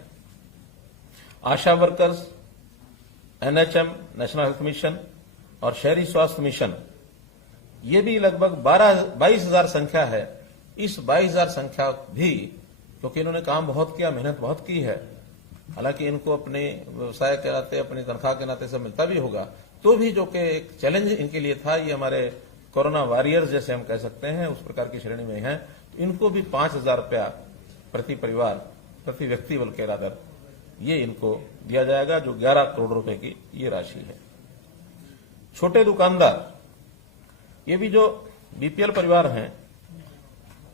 ASHA workers, NHM national health mission और शहरी स्वास्थ्य मिशन, ये भी लगभग 22,000 संख्या है। इस 22,000 संख्या भी, क्योंकि इन्होंने काम बहुत किया, मेहनत बहुत की है, हालांकि इनको अपने व्यवसाय के नाते, अपनी तनख्वाह के नाते सब मिलता भी होगा, तो भी जो कि एक चैलेंज इनके लिए था, ये हमारे कोरोना वॉरियर्स जैसे हम कह सकते हैं, उस प्रकार की श्रेणी में हैं। तो इनको भी 5,000 रुपया प्रति परिवार, प्रति व्यक्ति बल्कि रादर, ये इनको दिया जाएगा, जो 11 करोड़ रुपए की ये राशि है। छोटे दुकानदार, ये भी जो बीपीएल परिवार हैं,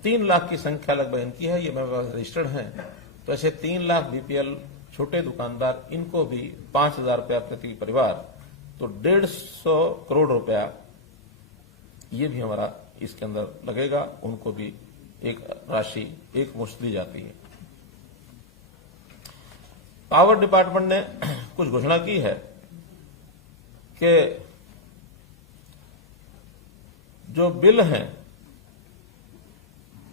3 लाख की संख्या लगभग इनकी है, ये मेरे पास रजिस्टर्ड हैं। तो ऐसे 3 लाख बीपीएल छोटे दुकानदार, इनको भी 5,000 रुपया प्रति परिवार, तो 150 करोड़ रुपया ये भी हमारा इसके अंदर लगेगा। उनको भी एक राशि एक मुश्त दी जाती है। पावर डिपार्टमेंट ने कुछ घोषणा की है कि जो बिल हैं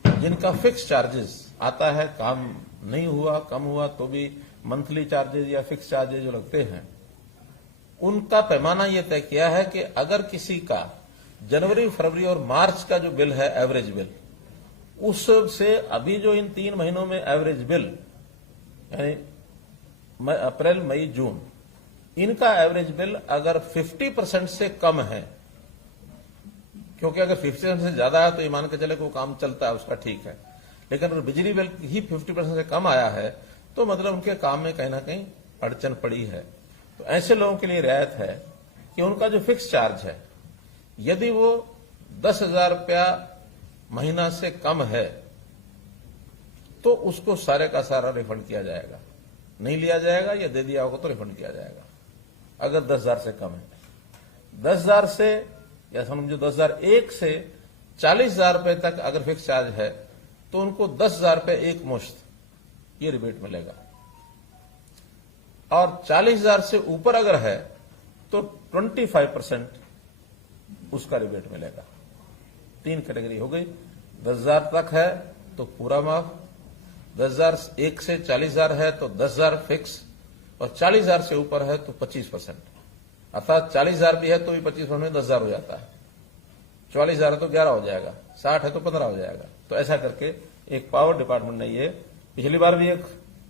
जिनका फिक्स चार्जेस आता है, काम नहीं हुआ, कम हुआ तो भी मंथली चार्जेस या फिक्स चार्जेस जो लगते हैं, उनका पैमाना यह तय किया है कि अगर किसी का जनवरी, फरवरी और मार्च का जो बिल है एवरेज बिल, उससे अभी जो इन 3 महीनों में एवरेज बिल यानी अप्रैल, मई, जून, इनका एवरेज बिल अगर 50% से कम है, क्योंकि अगर 50% से ज्यादा है तो ये मान के चले को काम चलता है उसका, ठीक है, लेकिन अगर बिजली बिल ही 50% से कम आया है तो मतलब उनके काम में कहीं ना कहीं अड़चन पड़ी है। तो ऐसे लोगों के लिए रियायत है कि उनका जो फिक्स चार्ज है, यदि वो 10,000 रुपया महीना से कम है तो उसको सारे का सारा रिफंड किया जाएगा, नहीं लिया जाएगा, या दे दिया होगा तो रिफंड किया जाएगा। अगर 10,000 से कम है, 10,000 से या समझो 10,001 से 40,000 रुपए तक अगर फिक्स चार्ज है तो उनको 10,000 रुपए एक मुश्त ये रिबेट मिलेगा, और 40,000 से ऊपर अगर है तो 25% उसका रिबेट मिलेगा। 3 कैटेगरी हो गई। 10,000 तक है तो पूरा माफ, 10,001 से 40,000 है तो 10,000 फिक्स, और 40,000 से ऊपर है तो 25%, अर्थात 40,000 भी है तो भी 25% में 10,000 हो जाता है, 44,000 है तो 11 हो जाएगा, 60 है तो 15 हो जाएगा। तो ऐसा करके एक पावर डिपार्टमेंट ने ये पिछली बार भी एक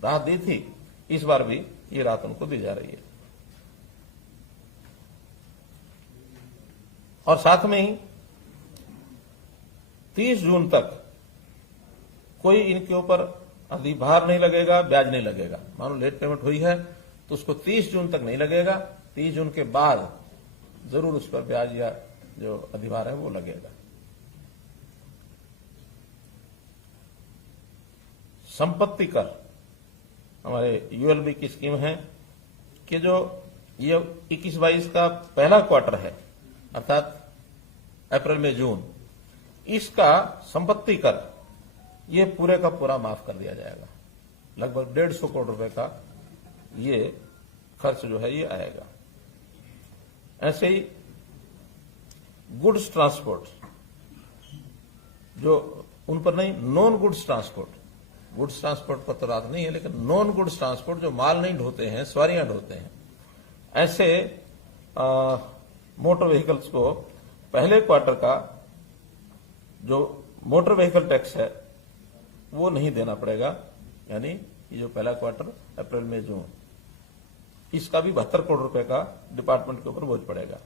राहत दी थी, इस बार भी ये राहत उनको दी जा रही है। और साथ में ही 30 जून तक कोई इनके ऊपर अधिभार नहीं लगेगा, ब्याज नहीं लगेगा। मानो लेट पेमेंट हुई है तो उसको 30 जून तक नहीं लगेगा, 30 जून के बाद जरूर उस पर ब्याज या जो अधिभार है वो लगेगा। संपत्ति कर हमारे यूएलबी की स्कीम है कि जो ये 21-22 का पहला क्वार्टर है, अर्थात अप्रैल में जून, इसका संपत्ति कर ये पूरे का पूरा माफ कर दिया जाएगा। लगभग 150 करोड़ रुपए का ये खर्च जो है ये आएगा। ऐसे ही गुड्स ट्रांसपोर्ट, जो उन पर नहीं, non goods transport, goods transport पर तो रात नहीं है, लेकिन नॉन गुड्स ट्रांसपोर्ट जो माल नहीं ढोते हैं, सवारियां ढोते हैं, ऐसे मोटर व्हीकल्स को पहले क्वार्टर का जो मोटर व्हीकल टैक्स है वो नहीं देना पड़ेगा। यानी ये जो पहला क्वार्टर अप्रैल में जून, इसका भी 72 करोड़ रुपए का डिपार्टमेंट के ऊपर बोझ पड़ेगा।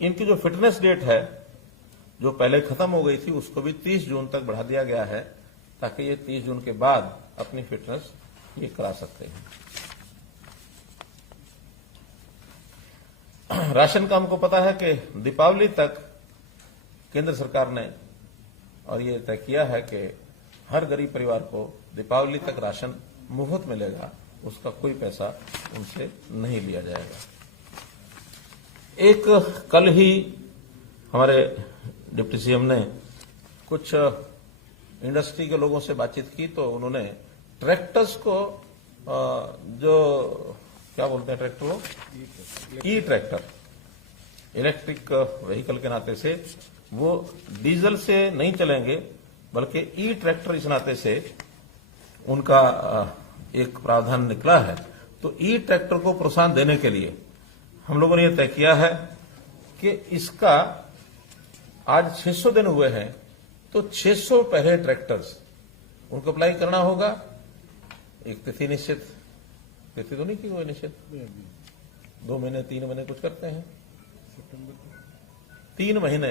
इनकी जो फिटनेस डेट है जो पहले खत्म हो गई थी उसको भी 30 जून तक बढ़ा दिया गया है, ताकि ये 30 जून के बाद अपनी फिटनेस ये करा सकते हैं। राशन का हमको पता है कि दीपावली तक केंद्र सरकार ने और ये तय किया है कि हर गरीब परिवार को दीपावली तक राशन मुफ्त मिलेगा, उसका कोई पैसा उनसे नहीं लिया जाएगा। एक कल ही हमारे डिप्टी सीएम ने कुछ इंडस्ट्री के लोगों से बातचीत की तो उन्होंने ट्रैक्टर्स को जो क्या बोलते हैं ट्रैक्टर को, ई ट्रैक्टर, इलेक्ट्रिक व्हीकल के नाते से वो डीजल से नहीं चलेंगे बल्कि ई ट्रैक्टर इस नाते से उनका एक प्रावधान निकला है। तो ई ट्रैक्टर को प्रोत्साहन देने के लिए हम लोगों ने यह तय किया है कि इसका आज 600 दिन हुए हैं तो 600 पहले ट्रैक्टर्स उनको अप्लाई करना होगा। एक तिथि निश्चित, तिथि तो नहीं की हुई निश्चित, 2 महीने 3 महीने कुछ करते हैं, 3 महीने,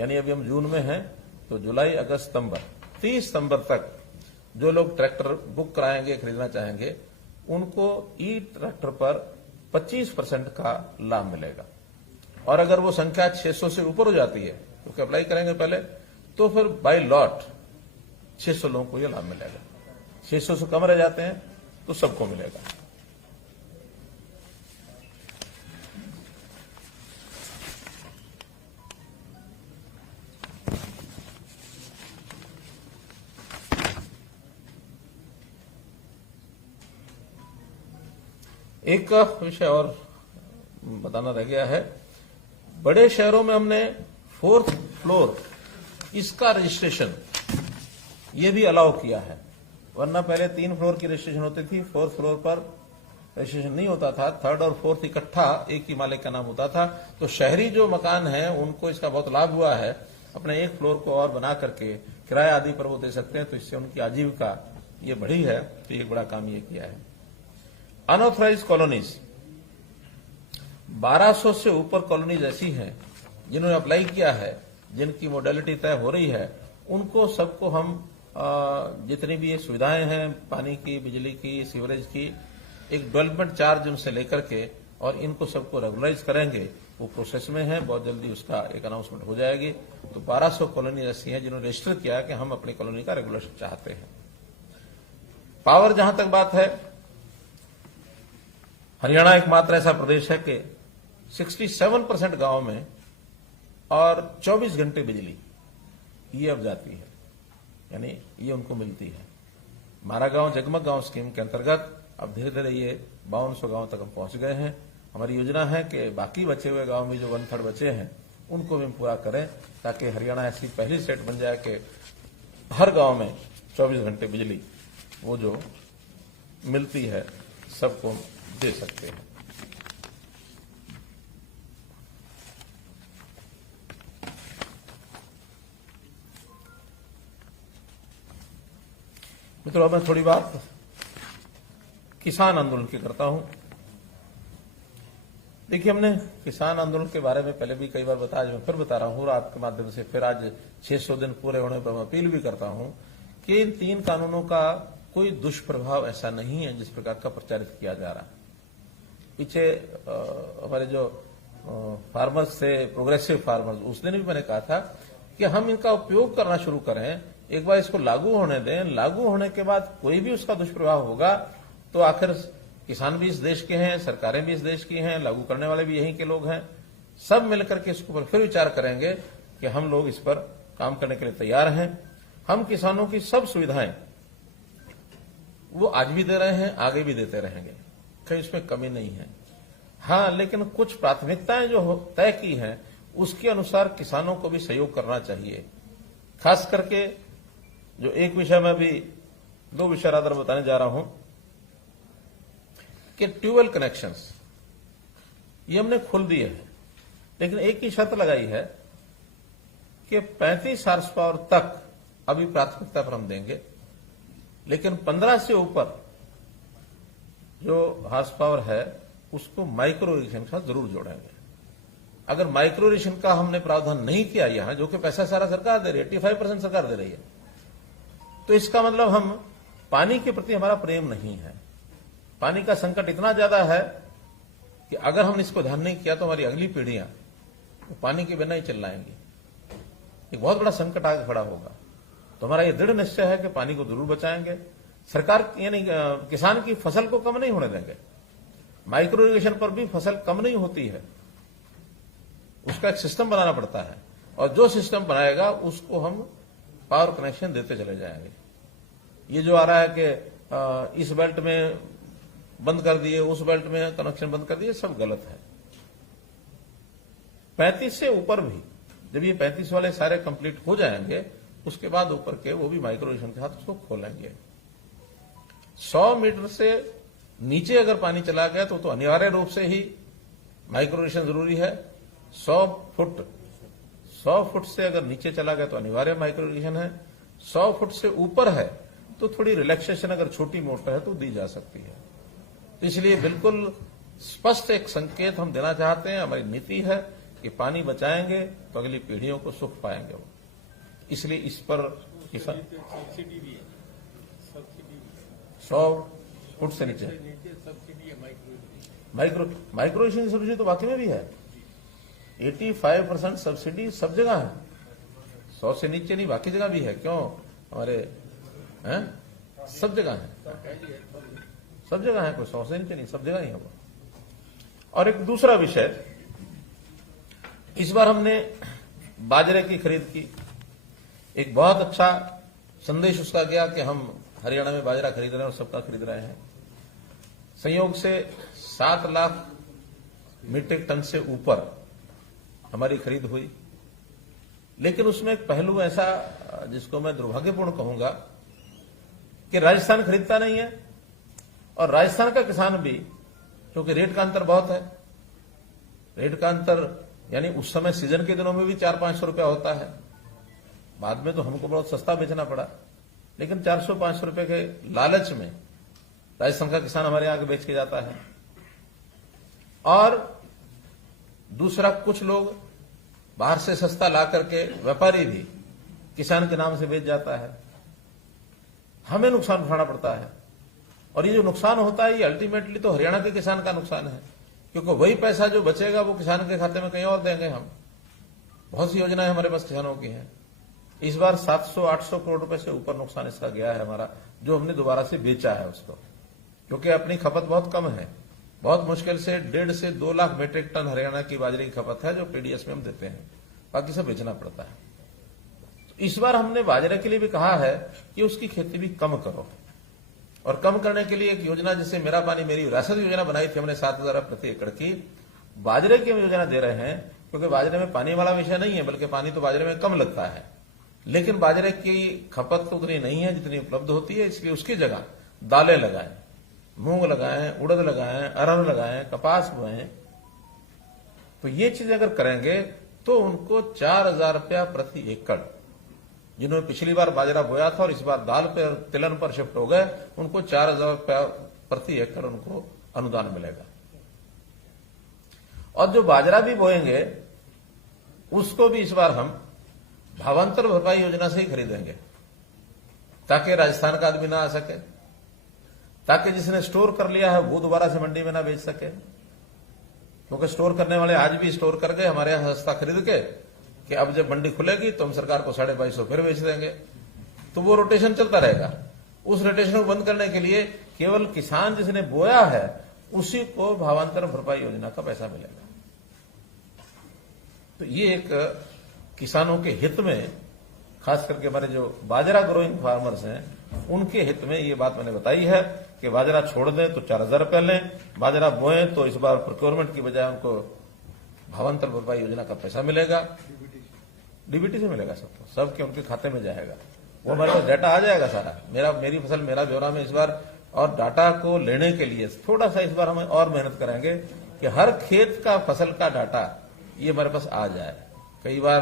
यानी अभी हम जून में हैं तो जुलाई, अगस्त, सितंबर, 30 सितंबर तक जो लोग ट्रैक्टर बुक कराएंगे, खरीदना चाहेंगे, उनको ई ट्रैक्टर पर 25% का लाभ मिलेगा। और अगर वो संख्या 600 से ऊपर हो जाती है, क्योंकि अप्लाई करेंगे पहले, तो फिर बाय लॉट 600 लोगों को यह लाभ मिलेगा। 600 से कम रह जाते हैं तो सबको मिलेगा। एक विषय और बताना रह गया है। बड़े शहरों में हमने 4th फ्लोर इसका रजिस्ट्रेशन ये भी अलाउ किया है, वरना पहले 3 फ्लोर की रजिस्ट्रेशन होती थी, 4th फ्लोर पर रजिस्ट्रेशन नहीं होता था, 3rd और 4th इकट्ठा एक ही मालिक का नाम होता था। तो शहरी जो मकान है उनको इसका बहुत लाभ हुआ है, अपने एक फ्लोर को और बना करके किराया आदि पर वो दे सकते हैं, तो इससे उनकी आजीविका ये बढ़ी है। तो एक बड़ा काम ये किया है। अनऑथराइज कॉलोनीज 1200 से ऊपर कॉलोनीज ऐसी हैं जिन्होंने अप्लाई किया है, जिनकी मोडेलिटी तय हो रही है, उनको सबको हम जितनी भी ये सुविधाएं हैं पानी की, बिजली की, सीवरेज की, एक डेवलपमेंट चार्ज उनसे लेकर के और इनको सबको रेगुलराइज करेंगे। वो प्रोसेस में है, बहुत जल्दी उसका एक अनाउंसमेंट हो जाएगी। तो 1200 कॉलोनी ऐसी हैं जिन्होंने रजिस्टर किया कि हम अपनी कॉलोनी का रेगुलेशन चाहते हैं। पावर जहां तक बात है, हरियाणा एकमात्र ऐसा प्रदेश है कि 67% गांव में और 24 घंटे बिजली ये अब जाती है, यानी ये उनको मिलती है। हमारा गांव जगमग गांव स्कीम के अंतर्गत अब धीरे धीरे ये 5200 गांव तक हम पहुंच गए हैं। हमारी योजना है कि बाकी बचे हुए गांव में जो 1/3 बचे हैं उनको भी हम पूरा करें, ताकि हरियाणा ऐसी पहली स्टेट बन जाए कि हर गांव में 24 घंटे बिजली वो जो मिलती है सबको दे सकते हैं। मित्रों, मैं थोड़ी बात किसान आंदोलन की करता हूं। देखिए, हमने किसान आंदोलन के बारे में पहले भी कई बार बताया, मैं फिर बता रहा हूं आपके माध्यम से। फिर आज 600 दिन पूरे होने पर मैं अपील भी करता हूं कि इन 3 कानूनों का कोई दुष्प्रभाव ऐसा नहीं है जिस प्रकार का प्रचारित किया जा रहा। पीछे हमारे जो फार्मर्स थे, प्रोग्रेसिव फार्मर्स, उस दिन भी मैंने कहा था कि हम इनका उपयोग करना शुरू करें, एक बार इसको लागू होने दें। लागू होने के बाद कोई भी उसका दुष्प्रभाव होगा तो आखिर किसान भी इस देश के हैं, सरकारें भी इस देश की हैं, लागू करने वाले भी यहीं के लोग हैं। सब मिलकर के इसके ऊपर फिर विचार करेंगे कि हम लोग इस पर काम करने के लिए तैयार हैं। हम किसानों की सब सुविधाएं वो आज भी दे रहे हैं, आगे भी देते रहेंगे, कहीं इसमें कमी नहीं है। हाँ, लेकिन कुछ प्राथमिकताएं जो तय की हैं उसके अनुसार किसानों को भी सहयोग करना चाहिए। खास करके जो एक विषय में भी 2 विषय रादर बताने जा रहा हूं कि ट्यूबवेल कनेक्शंस ये हमने खोल दिए हैं, लेकिन एक ही शर्त लगाई है कि 35 हार्स पावर तक अभी प्राथमिकता पर हम देंगे, लेकिन 15 से ऊपर जो हार्स पावर है उसको माइक्रो इरिगेशन के साथ जरूर जोड़ेंगे। अगर माइक्रो इरिगेशन का हमने प्रावधान नहीं किया यहां, जो कि पैसा सारा सरकार दे रही है, 85% सरकार दे रही है, तो इसका मतलब हम पानी के प्रति हमारा प्रेम नहीं है। पानी का संकट इतना ज्यादा है कि अगर हमने इसको ध्यान नहीं किया तो हमारी अगली पीढ़ियां तो पानी के बिना ही चिल्लाएंगी। एक बहुत बड़ा संकट आगे खड़ा होगा। तो हमारा ये दृढ़ निश्चय है कि पानी को जरूर बचाएंगे। सरकार यानी किसान की फसल को कम नहीं होने देंगे। माइक्रो इरिगेशन पर भी फसल कम नहीं होती है, उसका एक सिस्टम बनाना पड़ता है, और जो सिस्टम बनाएगा उसको हम पावर कनेक्शन देते चले जाएंगे। ये जो आ रहा है कि इस बेल्ट में बंद कर दिए, उस बेल्ट में कनेक्शन बंद कर दिए, सब गलत है। 35 से ऊपर भी, जब ये 35 वाले सारे कंप्लीट हो जाएंगे उसके बाद ऊपर के वो भी माइक्रो इरिगेशन के साथ उसको खोलेंगे। 100 मीटर से नीचे अगर पानी चला गया तो अनिवार्य रूप से ही माइक्रो इरिगेशन जरूरी है। 100 फुट से अगर नीचे चला गया तो अनिवार्य माइक्रो इरिगेशन है। 100 फुट से ऊपर है तो थोड़ी रिलैक्सेशन अगर छोटी मोटर है तो दी जा सकती है। तो इसलिए बिल्कुल स्पष्ट एक संकेत हम देना चाहते हैं, हमारी नीति है कि पानी बचाएंगे तो अगली पीढ़ियों को सुख पाएंगे वो। इसलिए इस पर 100 फुट से नीचे माइक्रो इरिगेशन सब्सिडी तो बाकी में भी है। 85% सब्सिडी सब जगह है, 100 से नीचे नहीं, बाकी जगह भी है। क्यों? हमारे हैं सब जगह है। सब जगह है, कोई 100 से नीचे नहीं, सब जगह ही है वो। और एक दूसरा विषय, इस बार हमने बाजरे की खरीद की। एक बहुत अच्छा संदेश उसका गया कि हम हरियाणा में बाजरा खरीद रहे हैं और सबका खरीद रहे हैं। संयोग से 7 लाख मीट्रिक टन से ऊपर हमारी खरीद हुई। लेकिन उसमें एक पहलू ऐसा जिसको मैं दुर्भाग्यपूर्ण कहूंगा कि राजस्थान खरीदता नहीं है, और राजस्थान का किसान भी, क्योंकि रेट का अंतर बहुत है, रेट का अंतर यानी उस समय सीजन के दिनों में भी 400-500 रुपया होता है, बाद में तो हमको बहुत सस्ता बेचना पड़ा, लेकिन 400-500 रुपए के लालच में राजस्थान का किसान हमारे आगे बेच के जाता है। और दूसरा, कुछ लोग बाहर से सस्ता ला करके व्यापारी भी किसान के नाम से बेच जाता है, हमें नुकसान उठाना पड़ता है। और ये जो नुकसान होता है, ये अल्टीमेटली तो हरियाणा के किसान का नुकसान है, क्योंकि वही पैसा जो बचेगा वो किसान के खाते में कहीं और देंगे हम। बहुत सी योजनाएं हमारे पास किसानों की हैं। इस बार 700-800 करोड़ रुपए से ऊपर नुकसान इसका गया है हमारा, जो हमने दोबारा से बेचा है उसको, क्योंकि अपनी खपत बहुत कम है। बहुत मुश्किल से 1.5 से 2 लाख मीट्रिक टन हरियाणा की बाजरे की खपत है, जो पीडीएस में हम देते हैं, बाकी सब बेचना पड़ता है। तो इस बार हमने बाजरे के लिए भी कहा है कि उसकी खेती भी कम करो, और कम करने के लिए एक योजना, जैसे मेरा पानी मेरी विरासत योजना बनाई थी हमने 7,000 प्रति एकड़ की, बाजरे की हम योजना दे रहे हैं, क्योंकि बाजरे में पानी वाला विषय नहीं है, बल्कि पानी तो बाजरे में कम लगता है, लेकिन बाजरे की खपत तो उतनी नहीं है जितनी उपलब्ध होती है। इसलिए उसकी जगह दालें लगाएं, मूंग लगाएं, उड़द लगाएं, अरहर लगाएं, कपास बोएं। तो ये चीज अगर करेंगे तो उनको 4,000 रुपया प्रति एकड़, जिन्होंने पिछली बार बाजरा बोया था और इस बार दाल पर तिलहन पर शिफ्ट हो गए, उनको 4,000 रुपया प्रति एकड़ उनको अनुदान मिलेगा। और जो बाजरा भी बोएंगे उसको भी इस बार हम भावांतर भरपाई योजना से ही खरीदेंगे, ताकि राजस्थान का आदमी ना आ सके, ताकि जिसने स्टोर कर लिया है वो दोबारा से मंडी में ना बेच सके। क्योंकि स्टोर करने वाले आज भी स्टोर कर गए हमारे यहां सस्ता खरीद के, कि अब जब मंडी खुलेगी तो हम सरकार को 250 फिर बेच देंगे। तो वो रोटेशन चलता रहेगा। उस रोटेशन को बंद करने के लिए केवल किसान जिसने बोया है उसी को भावांतर भरपाई योजना का पैसा मिलेगा। तो ये एक किसानों के हित में, खास करके हमारे जो बाजरा ग्रोइंग फार्मर्स हैं उनके हित में ये बात मैंने बताई है कि बाजरा छोड़ दें तो 4,000 रुपये लें, बाजरा बोएं तो इस बार प्रोक्योरमेंट की बजाय उनको भावांतर भरपाई योजना का पैसा मिलेगा, डीबीटी से मिलेगा सबको, सबके उनके खाते में जाएगा। वो हमारे पास डाटा आ जाएगा सारा, मेरी फसल मेरा ब्यौरा में इस बार। और डाटा को लेने के लिए थोड़ा सा इस बार हमें और मेहनत करेंगे कि हर खेत का फसल का डाटा ये हमारे पास आ जाए। कई बार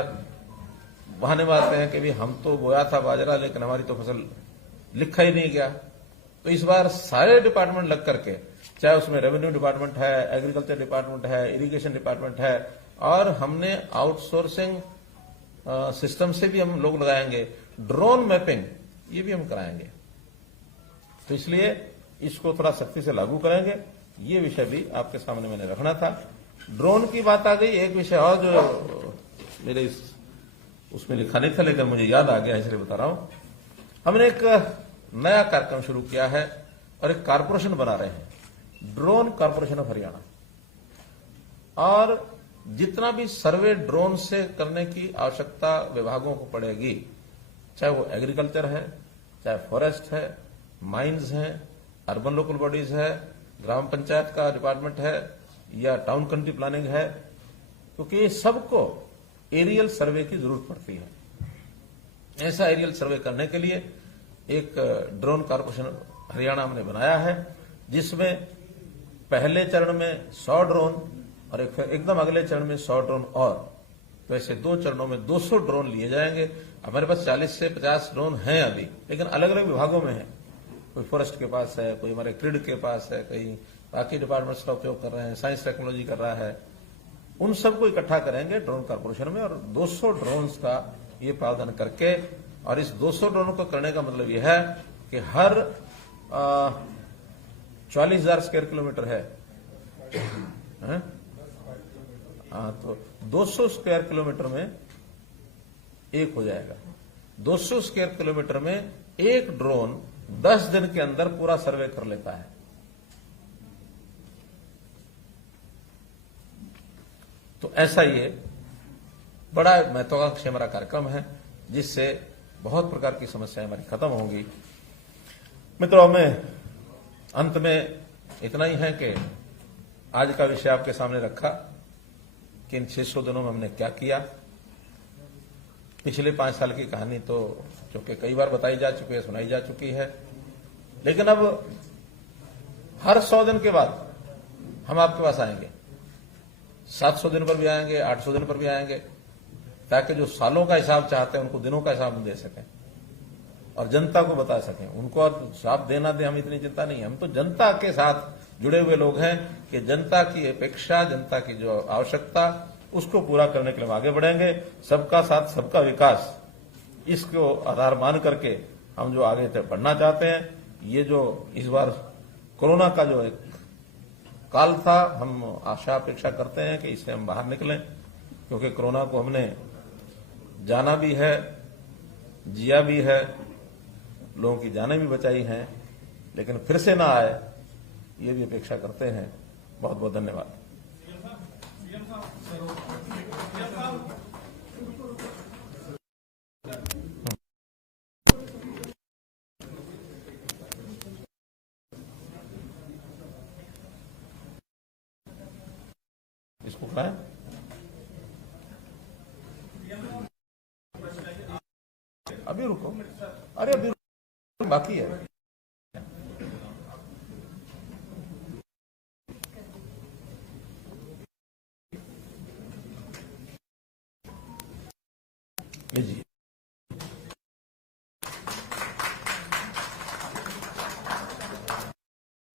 बहाने मारते हैं कि भी हम तो बोया था बाजरा लेकिन हमारी तो फसल लिखा ही नहीं गया। तो इस बार सारे डिपार्टमेंट लग करके, चाहे उसमें रेवेन्यू डिपार्टमेंट है, एग्रीकल्चर डिपार्टमेंट है, इरिगेशन डिपार्टमेंट है, और हमने आउटसोर्सिंग सिस्टम से भी हम लोग लगाएंगे, ड्रोन मैपिंग ये भी हम कराएंगे। तो इसलिए इसको थोड़ा सख्ती से लागू करेंगे। ये विषय भी आपके सामने मैंने रखना था। ड्रोन की बात आ गई, एक विषय और जो मेरे उसमें लिखा नहीं था लेकिन मुझे याद आ गया इसलिए बता रहा हूं। हमने एक नया कार्यक्रम शुरू किया है और एक कारपोरेशन बना रहे हैं, ड्रोन कारपोरेशन ऑफ हरियाणा। और जितना भी सर्वे ड्रोन से करने की आवश्यकता विभागों को पड़ेगी, चाहे वो एग्रीकल्चर है, चाहे फॉरेस्ट है, माइंस है, अर्बन लोकल बॉडीज है, ग्राम पंचायत का डिपार्टमेंट है, या टाउन कंट्री प्लानिंग है, क्योंकि ये सबको एरियल सर्वे की जरूरत पड़ती है। ऐसा एरियल सर्वे करने के लिए एक ड्रोन कारपोरेशन हरियाणा हमने बनाया है, जिसमें पहले चरण में 100 ड्रोन और एकदम अगले चरण में 100 ड्रोन और, तो ऐसे 2 चरणों में 200 ड्रोन लिए जाएंगे। हमारे पास 40 से 50 ड्रोन हैं अभी, लेकिन अलग अलग विभागों में है। कोई फॉरेस्ट के पास है, कोई हमारे क्रिड के पास है, कई बाकी डिपार्टमेंट्स का उपयोग कर रहे हैं, साइंस टेक्नोलॉजी कर रहा है। उन सबको इकट्ठा करेंगे ड्रोन कारपोरेशन में और 200 ड्रोन्स का ये प्रावधान करके, और इस 200 ड्रोन को करने का मतलब यह है कि हर 40,000 स्क्वायर किलोमीटर है, तो 200 स्क्वायर किलोमीटर में एक हो जाएगा। 200 स्क्वायर किलोमीटर में एक ड्रोन 10 दिन के अंदर पूरा सर्वे कर लेता है। तो ऐसा ये बड़ा महत्वाकांक्षी हमारा कार्यक्रम है, जिससे बहुत प्रकार की समस्याएं हमारी खत्म होंगी। मित्रों, में अंत में इतना ही है कि आज का विषय आपके सामने रखा कि इन 600 दिनों में हमने क्या किया। पिछले 5 साल की कहानी तो क्योंकि कई बार बताई जा चुकी है, सुनाई जा चुकी है, लेकिन अब हर 100 दिन के बाद हम आपके पास आएंगे, 700 दिन पर भी आएंगे, 800 दिन पर भी आएंगे, ताकि जो सालों का हिसाब चाहते हैं उनको दिनों का हिसाब हम दे सकें और जनता को बता सकें। उनको हिसाब देना दे, हम इतनी चिंता नहीं है। हम तो जनता के साथ जुड़े हुए लोग हैं कि जनता की अपेक्षा, जनता की जो आवश्यकता, उसको पूरा करने के लिए हम आगे बढ़ेंगे। सबका साथ, सबका विकास, इसको आधार मान करके हम जो आगे बढ़ना चाहते हैं। ये जो इस बार कोरोना का जो एक काल था, हम आशा अपेक्षा करते हैं कि इससे हम बाहर निकलें, क्योंकि कोरोना को हमने जाना भी है, जिया भी है, लोगों की जानें भी बचाई हैं, लेकिन फिर से ना आए, ये भी अपेक्षा करते हैं। बहुत बहुत धन्यवाद। इसको खाएं। अभी रुको, अरे अभी रुको, बाकी है। जी,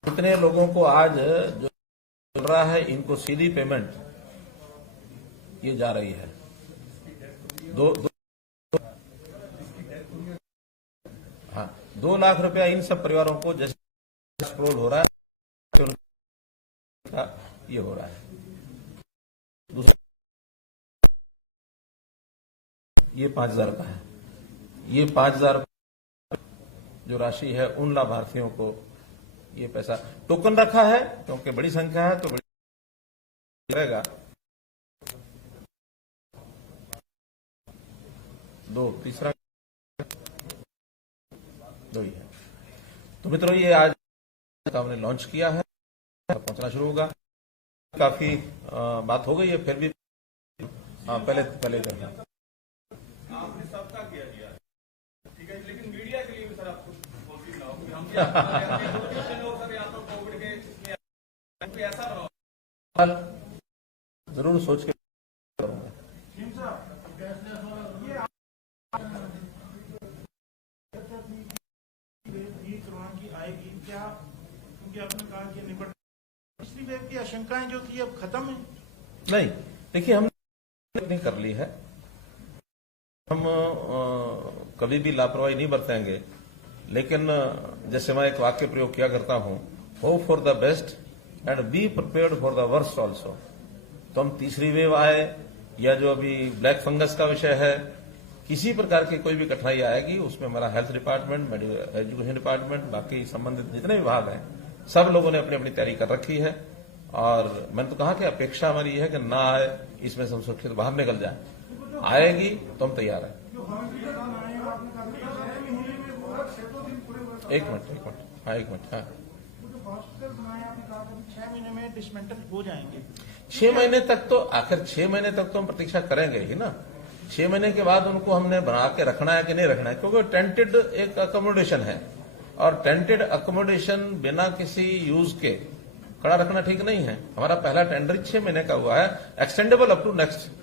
कितने लोगों को आज जो चल रहा है, इनको सीधी पेमेंट ये जा रही है। दो 2 लाख रुपया इन सब परिवारों को जैसे अप्रूवल हो रहा है, उनका ये हो रहा है। दूसरा ये 5,000 का है। ये 5,000 जो राशि है, उन लाभार्थियों को ये पैसा टोकन रखा है, क्योंकि बड़ी संख्या है तो बड़ी रहेगा। 2 तीसरा 2 ही है। तो मित्रों, ये आज हमने लॉन्च किया है, पहुंचना शुरू होगा। काफी बात हो गई है, फिर भी पहले करना। आपने सबका किया दिया, ठीक है, लेकिन मीडिया के लिए भी सर आप कुछ बोल भी लाओ कि हम लोग सर यहाँ तो कोविड के ऐसा बनाओ। जरूर सोच के करूंगा। आएगी क्या? क्योंकि आपने कहा कि निपट पिछली वेव की आशंकाएं जो थी अब खत्म है। नहीं, देखिए, हमने कर ली है। हम कभी भी लापरवाही नहीं बरतेंगे, लेकिन जैसे मैं एक वाक्य प्रयोग किया करता हूं, hope for the best and be prepared for the worst also. तो हम तीसरी वेव आए या जो अभी ब्लैक फंगस का विषय है, किसी प्रकार की कोई भी कठिनाई आएगी, उसमें हमारा हेल्थ डिपार्टमेंट, एजुकेशन डिपार्टमेंट, बाकी संबंधित जितने विभाग हैं, सब लोगों ने अपनी अपनी तैयारी कर रखी है। और मैंने तो कहा कि अपेक्षा हमारी यह है कि ना आए, इसमें से हम सुरक्षित बाहर निकल जाए। आएगी तो हम तैयार हैं। एक मिनट। हाँ, 6 महीने में डिसमेंटल हो जाएंगे। 6 महीने तक तो, आखिर 6 महीने तक तो हम प्रतीक्षा करेंगे ही ना। 6 महीने के बाद उनको हमने बना के रखना है कि नहीं रखना है, क्योंकि टेंटेड एक अकोमोडेशन है, और टेंटेड अकोमोडेशन बिना किसी यूज के खड़ा रखना ठीक नहीं है। हमारा पहला टेंडर 6 महीने का हुआ है, एक्सटेंडेबल अप टू नेक्स्ट।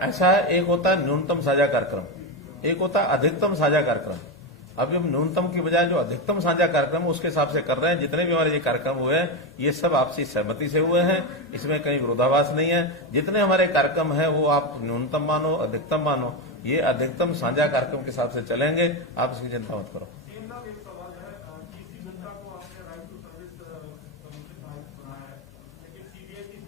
ऐसा है, एक होता है न्यूनतम साझा कार्यक्रम, एक होता है अधिकतम साझा कार्यक्रम। अभी हम न्यूनतम की बजाय जो अधिकतम साझा कार्यक्रम उसके हिसाब से कर रहे हैं। जितने भी हमारे ये कार्यक्रम हुए हैं, ये सब आपसी सहमति से हुए हैं, इसमें कहीं विरोधाभास नहीं है। जितने हमारे कार्यक्रम है वो आप न्यूनतम मानो, अधिकतम मानो, ये अधिकतम साझा कार्यक्रम के हिसाब से चलेंगे। आप इसकी चिंता मत करो। जनता को आपने राइट टू सर्विस बनाया है, लेकिन सीबीआई की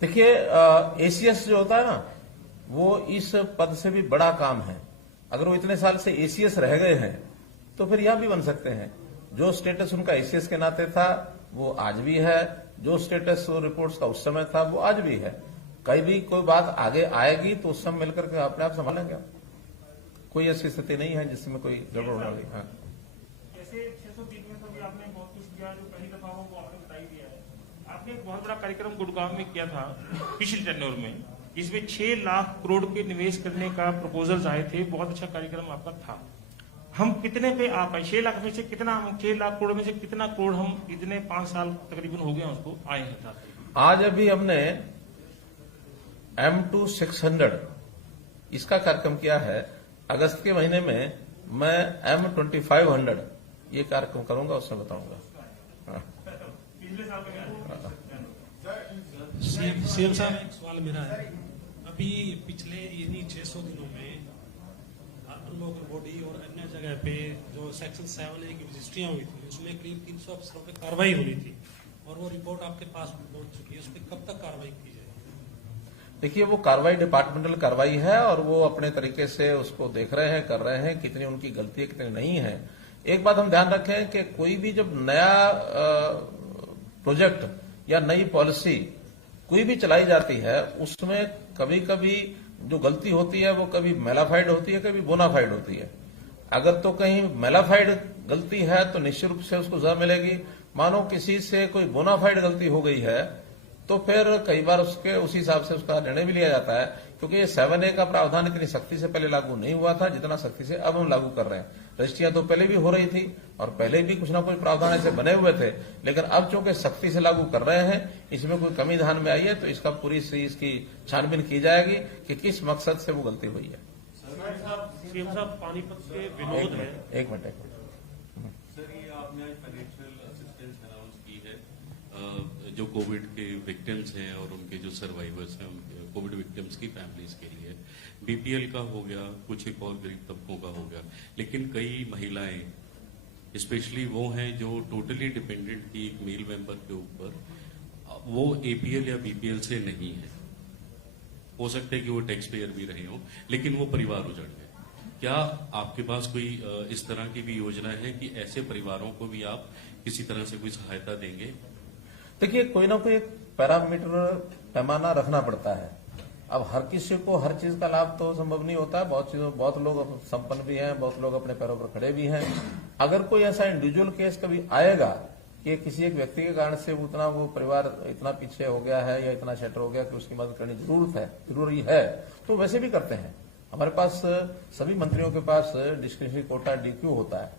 देखिए, एसीएस जो होता है ना, वो इस पद से भी बड़ा काम है। अगर वो इतने साल से एसीएस रह गए हैं तो फिर यहां भी बन सकते हैं। जो स्टेटस उनका एसीएस के नाते था वो आज भी है, जो स्टेटस रिपोर्ट्स का उस समय था वो आज भी है। कहीं भी कोई बात आगे आएगी तो उस समय मिलकर के अपने आप संभालेंगे। कोई ऐसी स्थिति नहीं है जिसमें कोई गड़बड़ होने वाली। हाँ, ऐसे 603 में तो भी आपने बहुत कुछ किया, जो पहली दफा हो वो आपने बता ही दिया है। आपने एक बहुत बड़ा कार्यक्रम गुड़गांव में किया था पिछले टेन्योर में, जिसमें 6 लाख करोड़ के निवेश करने का प्रपोजल्स आए थे। बहुत अच्छा कार्यक्रम आपका था। हम कितने पे आ पाए? 6 लाख में से कितना, हम 6 लाख करोड़ में से कितना करोड़ हम इतने 5 साल तकरीबन हो गए उसको आए हैं था? आज अभी हमने M2 600 इसका कार्यक्रम किया है। अगस्त के महीने में मैं M2500 ये कार्यक्रम करूंगा, उसमें बताऊंगा। हाँ। पिछले साल में सीएम साहब, एक सवाल मेरा है। अभी पिछले यानी 600 दिनों में लोकल बॉडी और अन्य जगह पे जो सेक्शन 7A की रजिस्ट्रियां हुई थी, उसमें करीब 300 अफसरों पे कार्रवाई होनी थी, और वो रिपोर्ट आपके पास पहुंच चुकी है। उस पर कब तक कार्रवाई की जाएगी? देखिए, वो कार्रवाई डिपार्टमेंटल कार्रवाई है और वो अपने तरीके से उसको देख रहे हैं, कर रहे हैं। कितनी उनकी गलती है, कितनी नहीं है। एक बात हम ध्यान रखें कि कोई भी जब नया प्रोजेक्ट या नई पॉलिसी कोई भी चलाई जाती है, उसमें कभी कभी जो गलती होती है वो कभी मेलाफाइड होती है, कभी बोनाफाइड होती है। अगर तो कहीं मेलाफाइड गलती है तो निश्चित रूप से उसको सजा मिलेगी। मानो किसी से कोई बोनाफाइड गलती हो गई है तो फिर कई बार उसके उसी हिसाब से उसका निर्णय भी लिया जाता है, क्योंकि ये 7A का प्रावधान इतनी सख्ती से पहले लागू नहीं हुआ था जितना सख्ती से अब हम लागू कर रहे हैं। रजिस्ट्रियां तो पहले भी हो रही थी और पहले भी कुछ ना कुछ प्रावधान ऐसे बने हुए थे, लेकिन अब चूंकि सख्ती से लागू कर रहे हैं, इसमें कोई कमी ध्यान में आई है तो इसका पूरी इसकी छानबीन की जाएगी कि किस मकसद से वो गलती हुई है। सीएम साहब, पानीपत के विनोद है। एक मिनट। सर, ये आपने आज फाइनेंशियल असिस्टेंस अनाउंस की है जो कोविड के विक्टिम्स हैं और उनके जो सर्वाइवर्स हैं, उनके कोविड विक्टिम्स की फैमिलीज के लिए। बीपीएल का हो गया, कुछ एक और गरीब तबकों का हो गया, लेकिन कई महिलाएं स्पेशली वो हैं जो टोटली डिपेंडेंट थी एक मेल मेंबर के ऊपर, वो एपीएल या बीपीएल से नहीं है। हो सकता है कि वो टैक्स पेयर भी रहे हों, लेकिन वो परिवार उजड़ गए। क्या आपके पास कोई इस तरह की भी योजना है कि ऐसे परिवारों को भी आप किसी तरह से कोई सहायता देंगे? देखिए, कोई ना कोई एक पैरामीटर पैमाना रखना पड़ता है। अब हर किसी को हर चीज का लाभ तो संभव नहीं होता है। बहुत लोग संपन्न भी हैं, बहुत लोग अपने पैरों पर खड़े भी हैं। अगर कोई ऐसा इंडिविजुअल केस कभी आएगा कि किसी एक व्यक्ति के कारण से उतना वो परिवार इतना पीछे हो गया है या इतना सेटर हो गया कि उसकी मदद करनी जरूरी है, तो वैसे भी करते हैं। हमारे पास सभी मंत्रियों के पास डिस्क्रिशनरी कोटा डीक्यू होता है,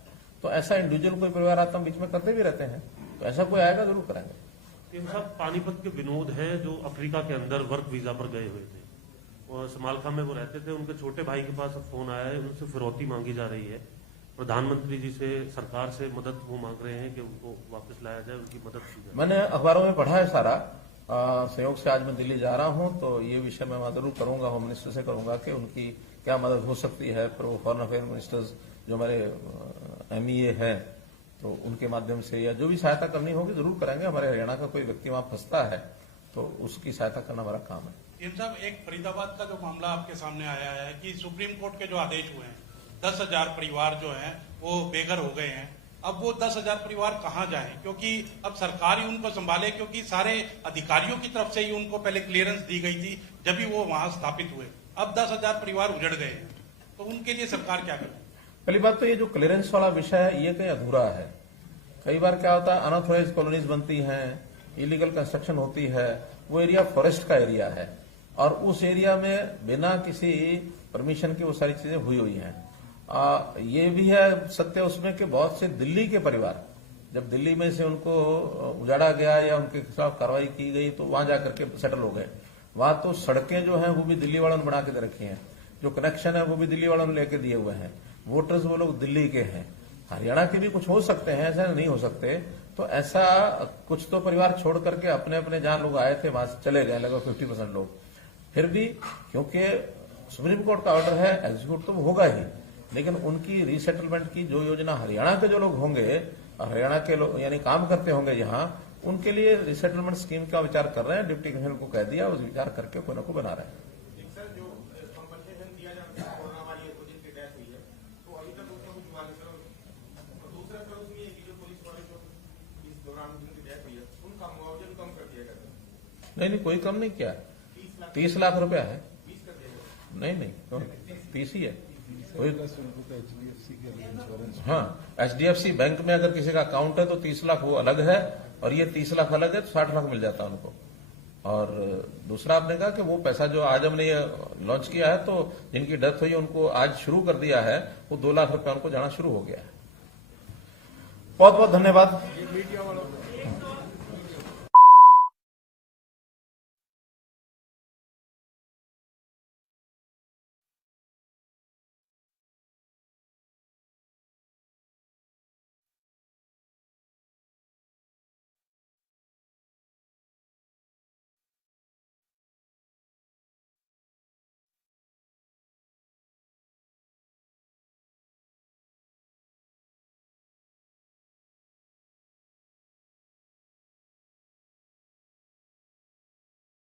तो ऐसा इंडिविजुअल कोई परिवार आता हम बीच में करते भी रहते हैं। तो ऐसा कोई आएगा जरूर करेंगे। साहब, पानीपत के विनोद है जो अफ्रीका के अंदर वर्क वीजा पर गए हुए थे और समालखा में वो रहते थे। उनके छोटे भाई के पास फोन आया है, उनसे फिरौती मांगी जा रही है। प्रधानमंत्री जी से, सरकार से मदद वो मांग रहे हैं कि उनको वापस लाया जाए, उनकी मदद की जाए। मैंने अखबारों में पढ़ा है सारा। संयोग से आज मैं दिल्ली जा रहा हूं तो ये विषय मैं वहां जरूर करूंगा, होम मिनिस्टर से करूंगा कि उनकी क्या मदद हो सकती है। फिर वो फॉरेन अफेयर मिनिस्टर्स जो हमारे MEA है तो उनके माध्यम से या जो भी सहायता करनी होगी जरूर करेंगे। हमारे हरियाणा का कोई व्यक्ति वहां फंसता है तो उसकी सहायता करना हमारा काम है। सीएम साहब, एक फरीदाबाद का जो मामला आपके सामने आया है कि सुप्रीम कोर्ट के जो आदेश हुए हैं, 10,000 परिवार जो हैं वो बेघर हो गए हैं। अब वो 10,000 परिवार कहाँ जाएं? क्योंकि अब सरकार ही उनको संभाले, क्योंकि सारे अधिकारियों की तरफ से ही उनको पहले क्लियरेंस दी गई थी जब भी वो वहां स्थापित हुए। अब 10,000 परिवार उजड़ गए हैं, तो उनके लिए सरकार क्या करे? पहली बात तो ये जो क्लियरेंस वाला विषय है ये कहीं अधूरा है। कई बार क्या होता है, अनऑथोराइज कॉलोनीज बनती हैं, इलीगल कंस्ट्रक्शन होती है। वो एरिया फॉरेस्ट का एरिया है और उस एरिया में बिना किसी परमिशन के वो सारी चीजें हुई हैं। ये भी है सत्य उसमें कि बहुत से दिल्ली के परिवार जब दिल्ली में से उनको उजाड़ा गया या उनके खिलाफ कार्रवाई की गई तो वहां जाकर के सेटल हो गए। वहां तो सड़कें जो हैं वो भी दिल्ली वालों ने बना के दे रखी हैं, जो कनेक्शन है वो भी दिल्ली वालों ने लेके दिए हुए हैं, वोटर्स वो लोग दिल्ली के हैं। हरियाणा के भी कुछ हो सकते हैं, ऐसा नहीं हो सकते। तो ऐसा कुछ तो परिवार छोड़ करके अपने अपने जहां लोग आए थे वहां से चले गए, लगभग 50% लोग। फिर भी क्योंकि सुप्रीम कोर्ट का ऑर्डर है, एग्जीक्यूट तो होगा ही, लेकिन उनकी रीसेटलमेंट की जो योजना हरियाणा के जो लोग होंगे, हरियाणा के लोग यानी काम करते होंगे यहाँ, उनके लिए रिसेटलमेंट स्कीम का विचार कर रहे हैं। डिप्टी कमिश्नर को कह दिया, उस विचार करके कोई ना कोई बना रहे हैं। सर, जो कंपनसेशन दिया जाता है कोरोना वाली है, जिनकी डेथ हुई है, तो अभी तक उसका कुछ हुआ नहीं सर। और दूसरा सर, उसमें ये कि जो पुलिस वाले जो इस दौरान जिनकी डेथ हुई है, उनका मुआवजा कम कर दिया गया सर। नहीं, कोई कम नहीं किया। 30 लाख रुपया है। 20 कर दिया गया। नहीं 30 ही है। हाँ, HDFC बैंक में अगर किसी का अकाउंट है तो 30 लाख वो अलग है, और ये 30 लाख अलग है, तो 60 लाख मिल जाता है उनको। और दूसरा आपने कहा कि वो पैसा जो आज हमने ये लॉन्च किया है, तो जिनकी डेथ हुई है उनको आज शुरू कर दिया है, वो 2 लाख रुपया उनको जाना शुरू हो गया है। बहुत बहुत धन्यवाद।